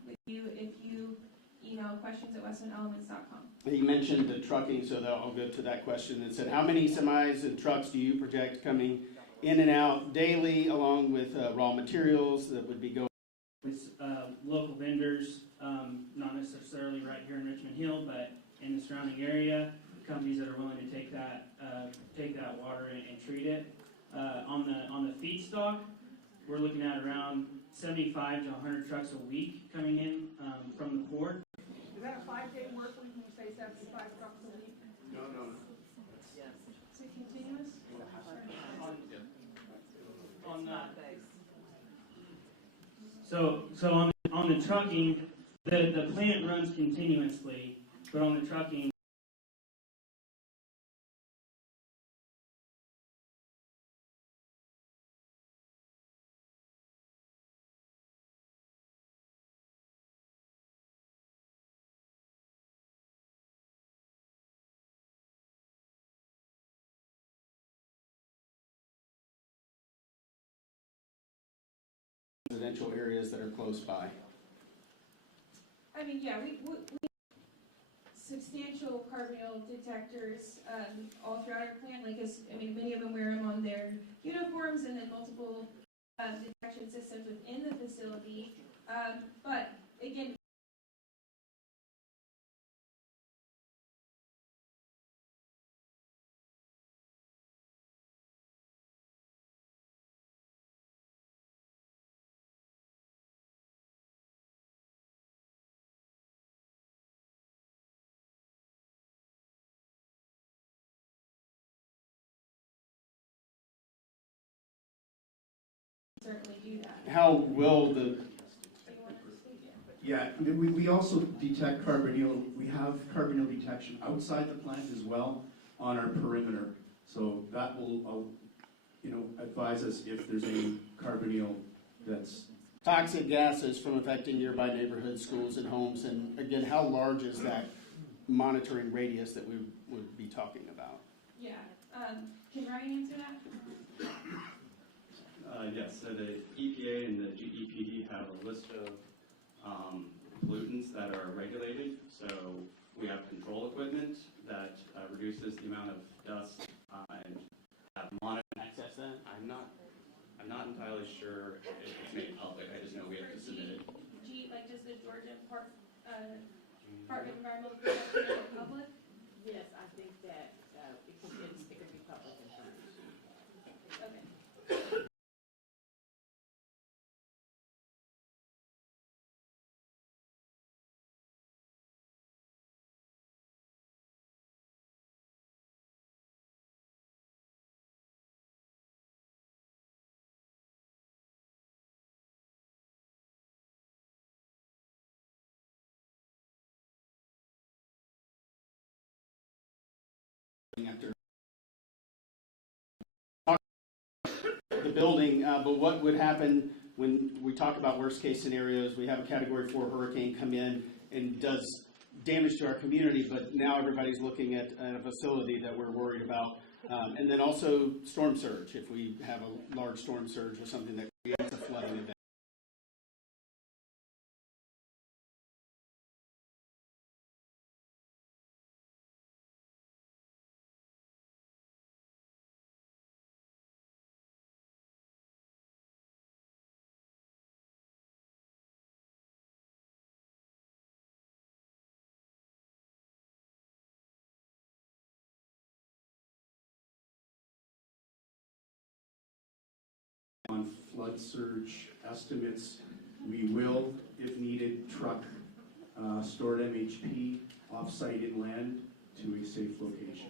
with you if you email questions@westwindelements.com. You mentioned the trucking, so I'll go to that question. It said, how many semis and trucks do you project coming in and out daily, along with raw materials that would be going? With local vendors, not necessarily right here in Richmond Hill, but in the surrounding area, companies that are willing to take that water and treat it. On the feedstock, we're looking at around 75 to 100 trucks a week coming in from the port. Is that a 5-day work week when you say 75 trucks a week? No. Is it continuous? On that. So on the trucking, the plant runs continuously, but on the trucking, Residential areas that are close by. I mean, yeah, we substantial carbonyl detectors all throughout our plant. Like, many of them wear them on their uniforms, and then multiple detection systems within the facility. But again, certainly do that. How will the Yeah, we also detect carbonyl. We have carbonyl detection outside the plant as well on our perimeter. So that will, advise us if there's any carbonyl that's toxic gases from affecting nearby neighborhoods, schools, and homes? And again, how large is that monitoring radius that we would be talking about? Yeah. Can Ryan answer that? Yes, so the EPA and the GEPD have a list of pollutants that are regulated. So we have control equipment that reduces the amount of dust and have monitored. Access that? I'm not entirely sure if it's made public. I just know we have to submit it. Does the Georgia Department of Environmental Protection make it public? Yes, I think that it could be public insurance. Okay. After the building, but what would happen when we talk about worst case scenarios? We have a Category 4 hurricane come in and does damage to our community, but now everybody's looking at a facility that we're worried about. And then also storm surge, if we have a large storm surge or something that creates a flooding event. on flood surge estimates. We will, if needed, truck stored MHP off-site inland to a safe location.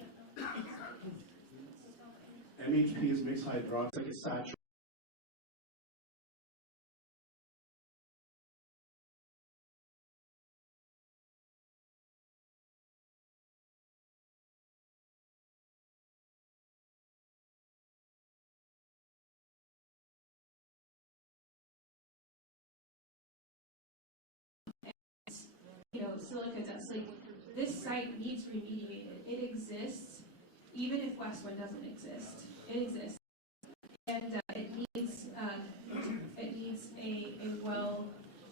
MHP is mixed hydroxide. It's saturated. Silica dust. Like, this site needs remediated. It exists, even if Westwood doesn't exist. It exists, and it needs a well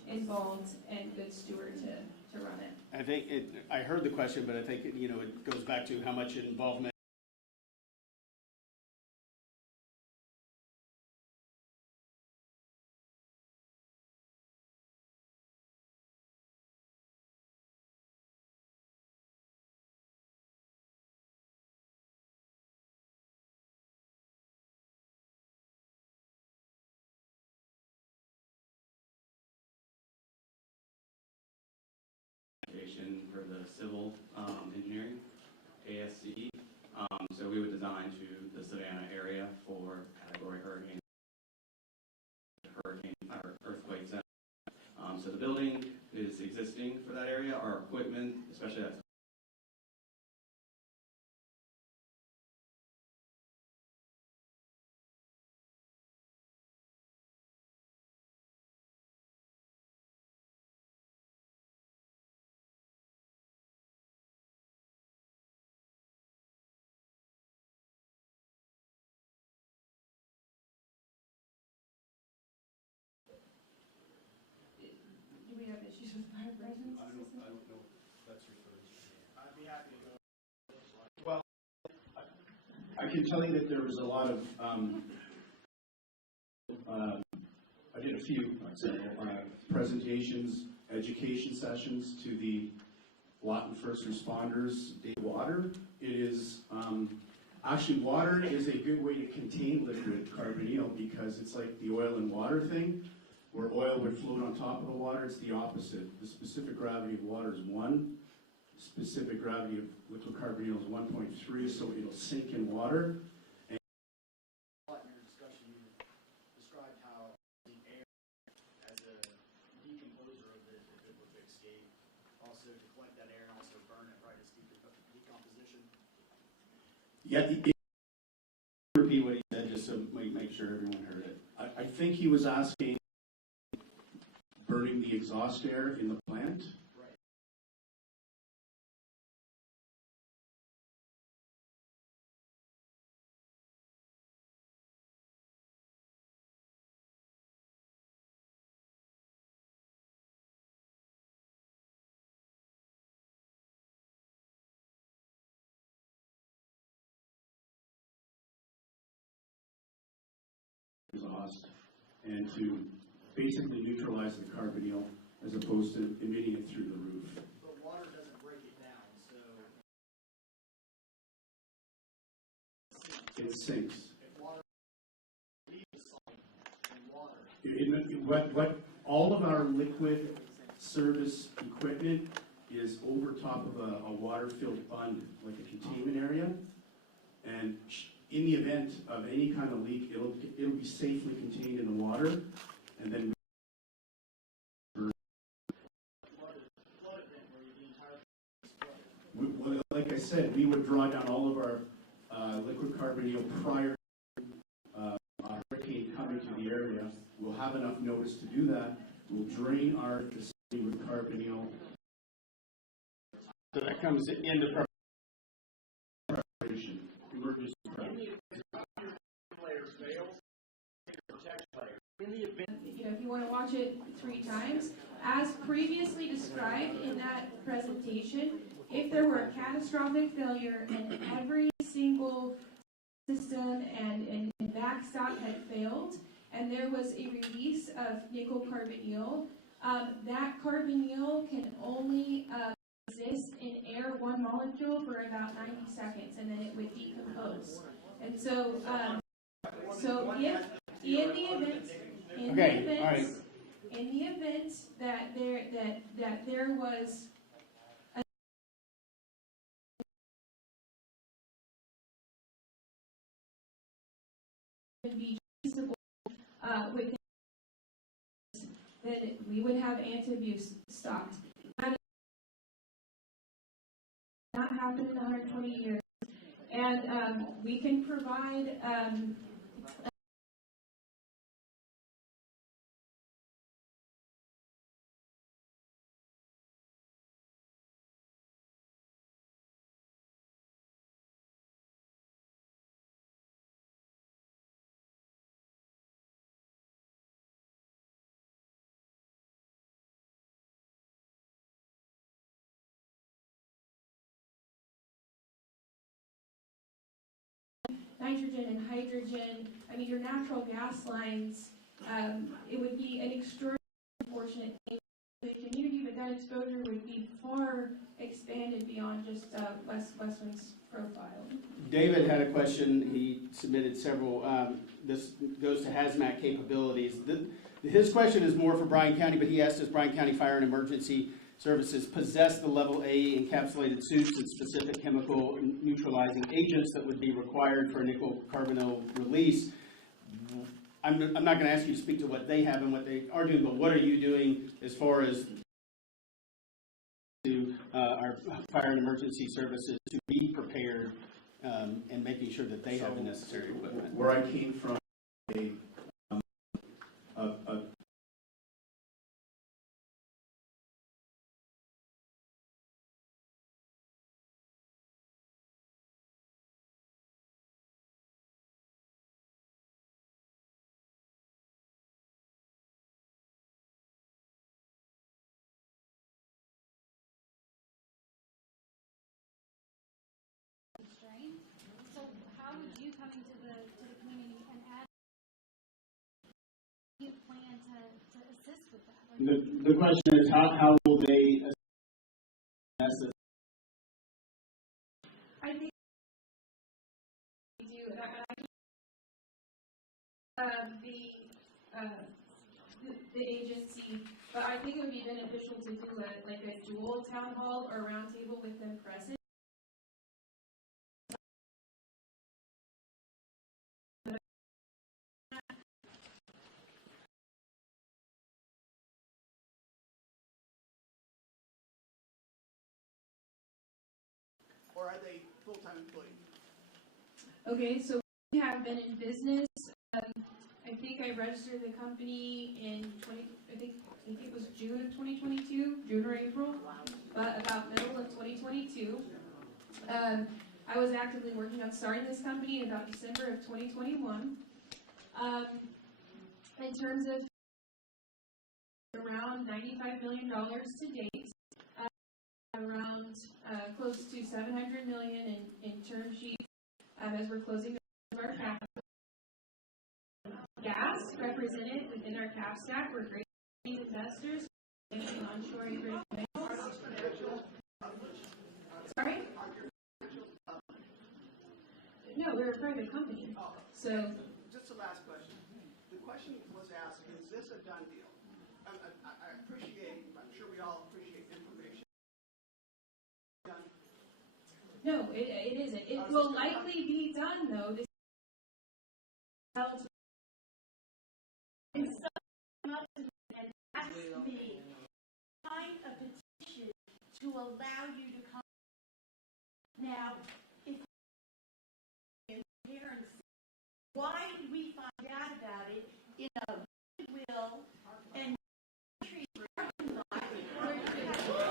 involved and good steward to run it. I think I heard the question, but I think it goes back to how much involvement for the civil engineering, ASC. So we would design to the Savannah area for category hurricane or earthquakes. So the building is existing for that area. Our equipment, especially that Do we have issues with fire presence? I don't know if that's referred to. I'd be happy to go. Well, I can tell you that there was a lot of, I did a few presentations, education sessions to the Lawton First Responders Day Water. It is, actually water is a good way to contain liquid carbonyl because it's like the oil and water thing, where oil would float on top of the water. It's the opposite. The specific gravity of water is 1. Specific gravity of liquid carbonyl is 1.3, so it'll sink in water. In your discussion, you described how the air as a decomposer of the biblical escape, also to collect that air and also burn it, right, as decomposition. Yeah, Repeat what he said, just so we make sure everyone heard it. I think he was asking burning the exhaust air in the plant. Right. Exhaust, and to basically neutralize the carbonyl as opposed to emitting it through the roof. But water doesn't break it down, so It sinks. if water leaves salt and water. What all of our liquid service equipment is over top of a water-filled bund, like a containment area, and in the event of any kind of leak, it'll be safely contained in the water, and then like I said, we would draw down all of our liquid carbonyl prior to a hurricane coming to the area. We'll have enough notice to do that. We'll drain our facility with carbonyl. So that comes into preparation. Emergency preparation. If you want to watch it 3 times, as previously described in that presentation, if there were a catastrophic failure and every single system and backstop had failed, and there was a release of nickel carbonyl, that carbonyl can only exist in air 1 molecule for about 90 seconds, and then it would decompose. And so, if in the event that there was be traceable within, then we would have anti-abuse stopped. That has not happened in 120 years, and we can provide nitrogen and hydrogen. I mean, your natural gas lines, it would be an extraordinarily unfortunate thing. The community, but that exposure would be far expanded beyond just Westwind's profile. David had a question. He submitted several. This goes to hazmat capabilities. His question is more for Bryan County, but he asked, does Bryan County Fire and Emergency services possess the level A encapsulated suits and specific chemical neutralizing agents that would be required for nickel carbonyl release. I'm not going to ask you to speak to what they have and what they are doing, but what are you doing as far as to our fire and emergency services to be prepared and making sure that they have the necessary equipment? Where I came from, a So how would you come into the community and add you plan to assist with that? The question is how will they assess I think we do, and the agency, but I think it would be beneficial to do a dual town hall or roundtable with them present. Or are they full-time employees? Okay, so we have been in business. I think I registered the company in I think it was June of 2022, June or April, but about middle of 2022. I was actively working on starting this company in about December of 2021. In terms of around $95 million to date, around close to $700 million in term sheets as we're closing our capital. Gas represented within our cap stack. We're great investors. Onshore and great. Sorry? No, we're a private company. So. Just the last question. The question was asked, is this a done deal? I appreciate, I'm sure we all appreciate information. Done. No, it isn't. It will likely be done, though. This And some up and ask me sign a petition to allow you to come. Now, if parents, why did we find out about it in a will and parking lot where you have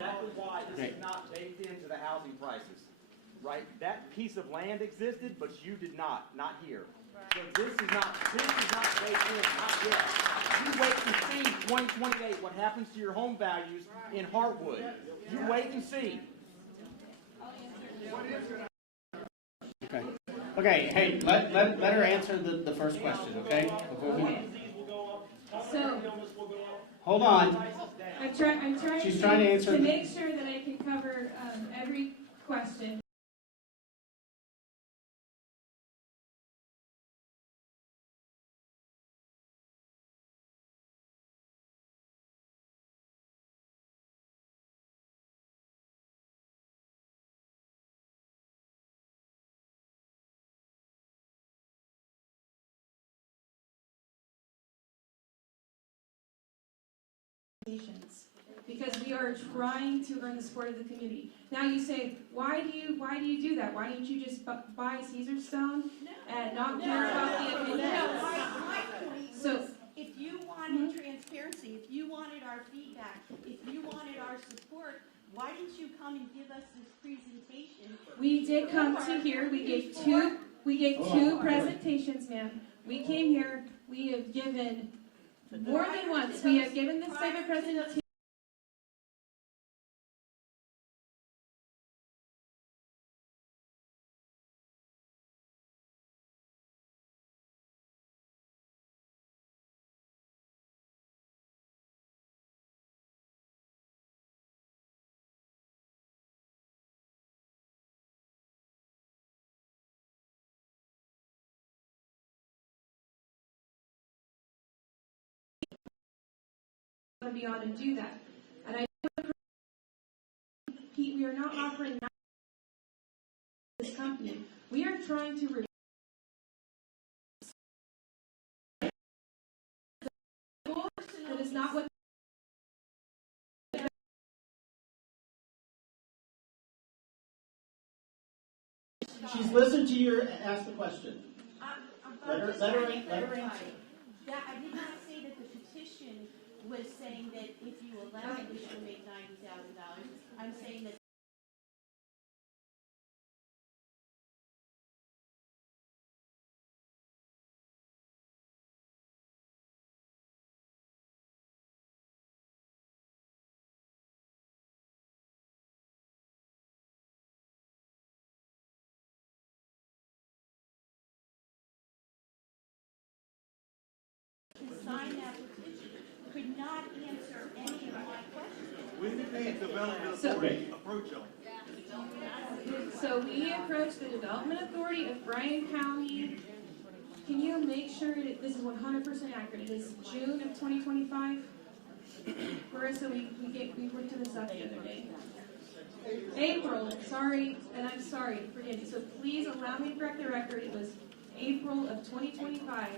Exactly why this is not baked into the housing prices, right? That piece of land existed, but you did not here. So this is not baked in, not yet. You wait and see 2028 what happens to your home values in Heartwood. You wait and see. Okay. Okay, hey, let her answer the first question, okay? So. Hold on. I'm trying She's trying to answer make sure that I can cover every question. Because we are trying to earn the support of the community. Now you say, why do you do that? Why don't you just buy Caesarstone and not care about the opinion? My point was, if you wanted transparency, if you wanted our feedback, if you wanted our support, why didn't you come and give us this presentation? We did come to here. We gave two presentations, ma'am. We came here. We have given More than once, we have given this type of presentation. Beyond and do that. And I know, Pete, we are not offering this company. We are trying to reduce that is not what She's listened to your ask the question. Let her answer. Yeah, I did not say that the petition was saying that if you allow it, we should make $90,000. I'm saying that. Sign that petition could not answer any of my questions. When did the development authority approach them? So we approached the Development Authority of Bryan County. Can you make sure that this is 100% accurate? It is June of 2025. Marissa, we looked this up the other day. April, sorry, and I'm sorry, forgive me. So please allow me to correct the record. It was April of 2025.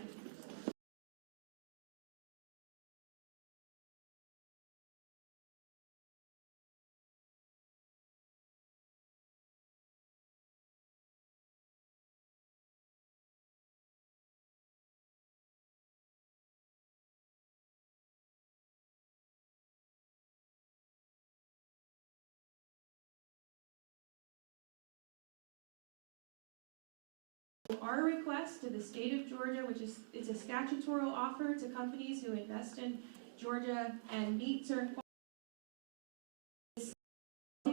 Our request to the state of Georgia, which is it's a statutory offer to companies who invest in Georgia and meet certain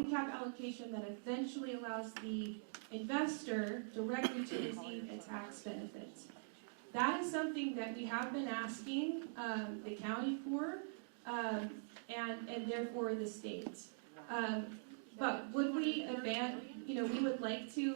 cap allocation that eventually allows the investor directly to receive a tax benefit. That is something that we have been asking the county for, and therefore the state. But would we advance? We would like to.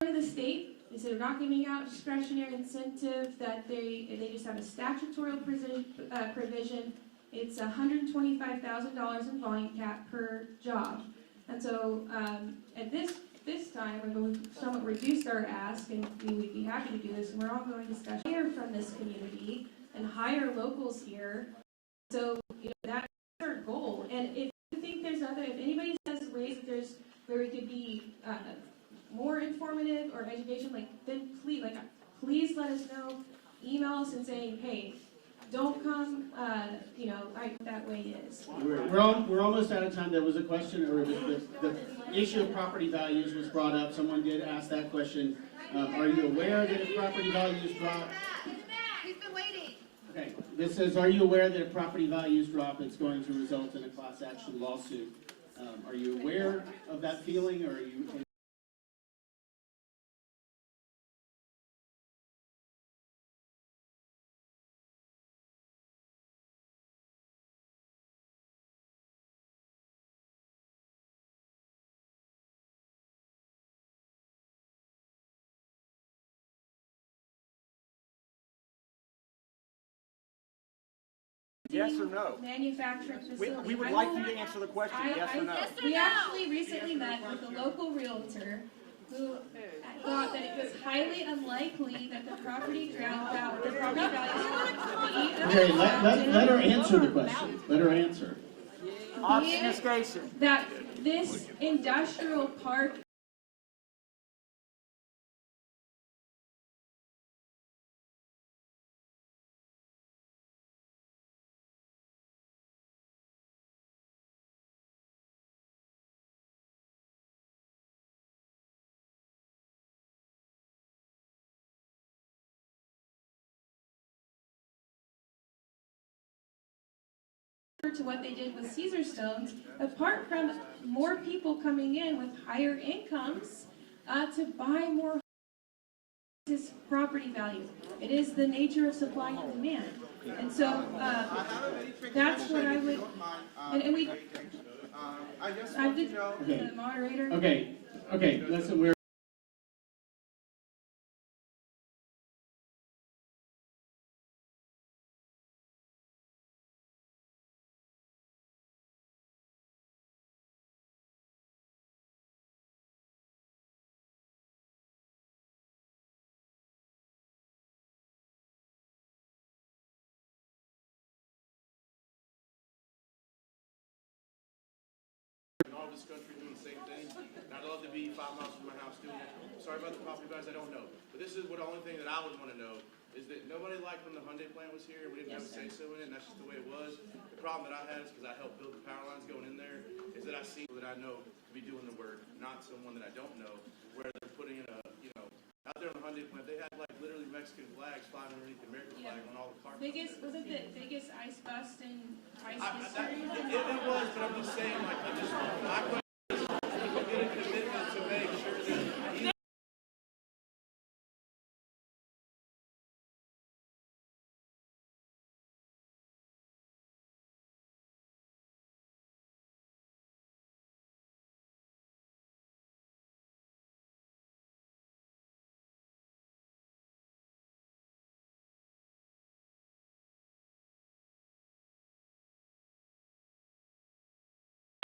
The state is they're not giving out discretionary incentive, that they just have a statutory provision. It's $125,000 in volume cap per job, and so at this time we've somewhat reduced our ask, and we would be happy to do this. And we're all going to discuss here from this community and hire locals here. So that's our goal. And if you think if anybody says ways that there's where we could be more informative or education, then please let us know. Email us and say, hey, don't come, that way is. We're almost out of time. There was a question, or the issue of property values was brought up. Someone did ask that question. Are you aware that if property values drop? We've been waiting. Okay. This says, are you aware that if property values drop, it's going to result in a class action lawsuit? Are you aware of that feeling, or are you? Yes or no? Manufacturing facility. We would like you to answer the question, yes or no? We actually recently met with a local realtor who thought that it was highly unlikely that the property values would be Okay, let her answer the question. Let her answer. Obfuscation. That This industrial park to what they did with Caesar Stones, apart from more people coming in with higher incomes to buy more this property value. It is the nature of supply and demand. And so that's what I would, and we, I'm just the moderator. Okay, listen, we're all this country doing the same thing, and I'd love to be 5 miles from my house doing it. Sorry about the property guys, I don't know. But this is what the only thing that I would want to know is that nobody liked when the Hyundai plant was here, we didn't have a say-so in it, and that's just the way it was. The problem that I had is because I helped build the power lines going in there, is that I see that I know to be doing the work, not someone that I don't know, where they're putting in a, out there on the Hyundai plant, they had like literally Mexican flags flying underneath the American flag on all the cars. Wasn't the biggest ice bust in ice history? It was, but I'm just saying, like, my question is, you get a commitment to make sure that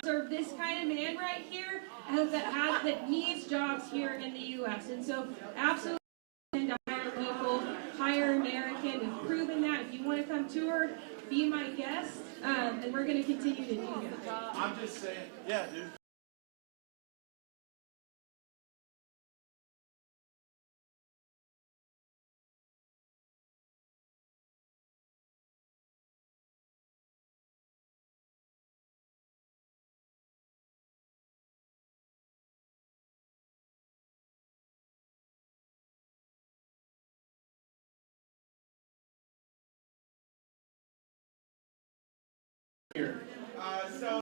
serve this kind of man right here that needs jobs here in the U.S. And so absolutely to hire local, hire American. We've proven that. If you want to come tour, be my guest, and we're going to continue to do that. I'm just saying, yeah, dude. So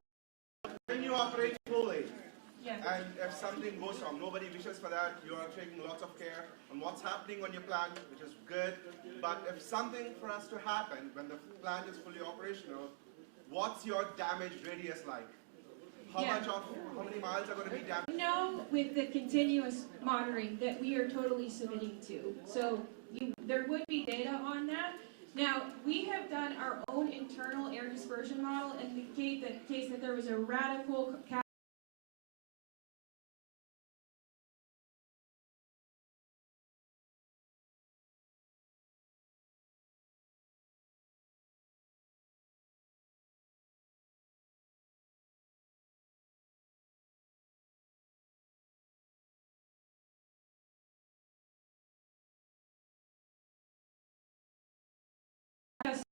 when you operate fully, yeah, and if something goes wrong, nobody wishes for that. You are taking lots of care on what's happening on your plant, which is good. But if something for us to happen when the plant is fully operational, what's your damage radius like? How many miles are going to be damaged? No, with the continuous monitoring that we are totally submitting to. So there would be data on that. Now, we have done our own internal air dispersion model in the case that there was a radical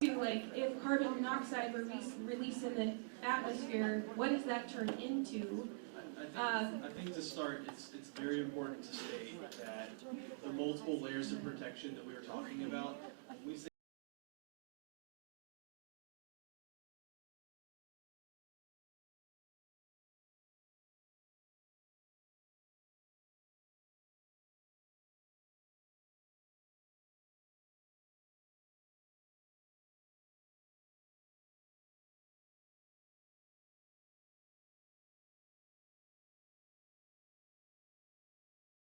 to, like, if carbon monoxide were released in the atmosphere, what does that turn into? I think to start, it's very important to state that the multiple layers of protection that we were talking about, when we say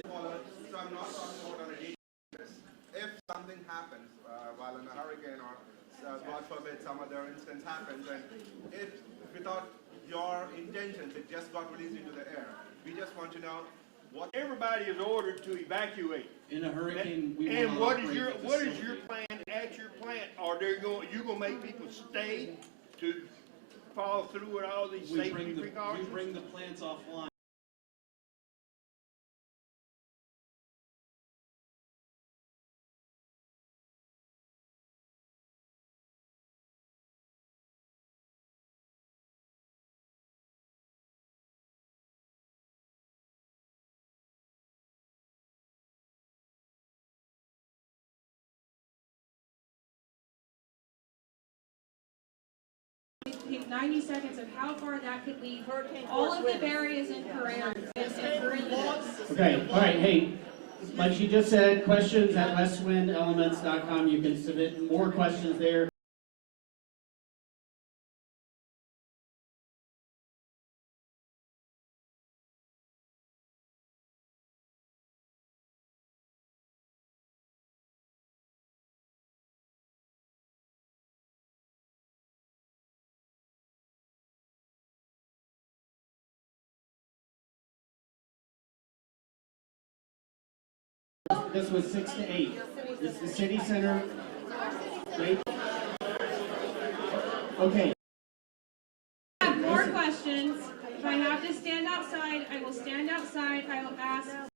So I'm not talking about on a daily basis. If something happens while in a hurricane or God forbid some other instance happens, and if without your intentions it just got released into the air, we just want to know what. Everybody is ordered to evacuate. in a hurricane, we And will what not is your operate the plan at your plant? Are they going? You gonna make people stay to follow through with all these We safety bring the precautions? plants offline. Take 90 seconds of how far that could lead all of the areas in Pereira. Okay, all right, hey, like she just said, questions at westwindelements.com. You can submit more questions there. This was 6 to 8. It's the city center. Right? Okay. I have more questions. If I have to stand outside, I will stand outside. I will ask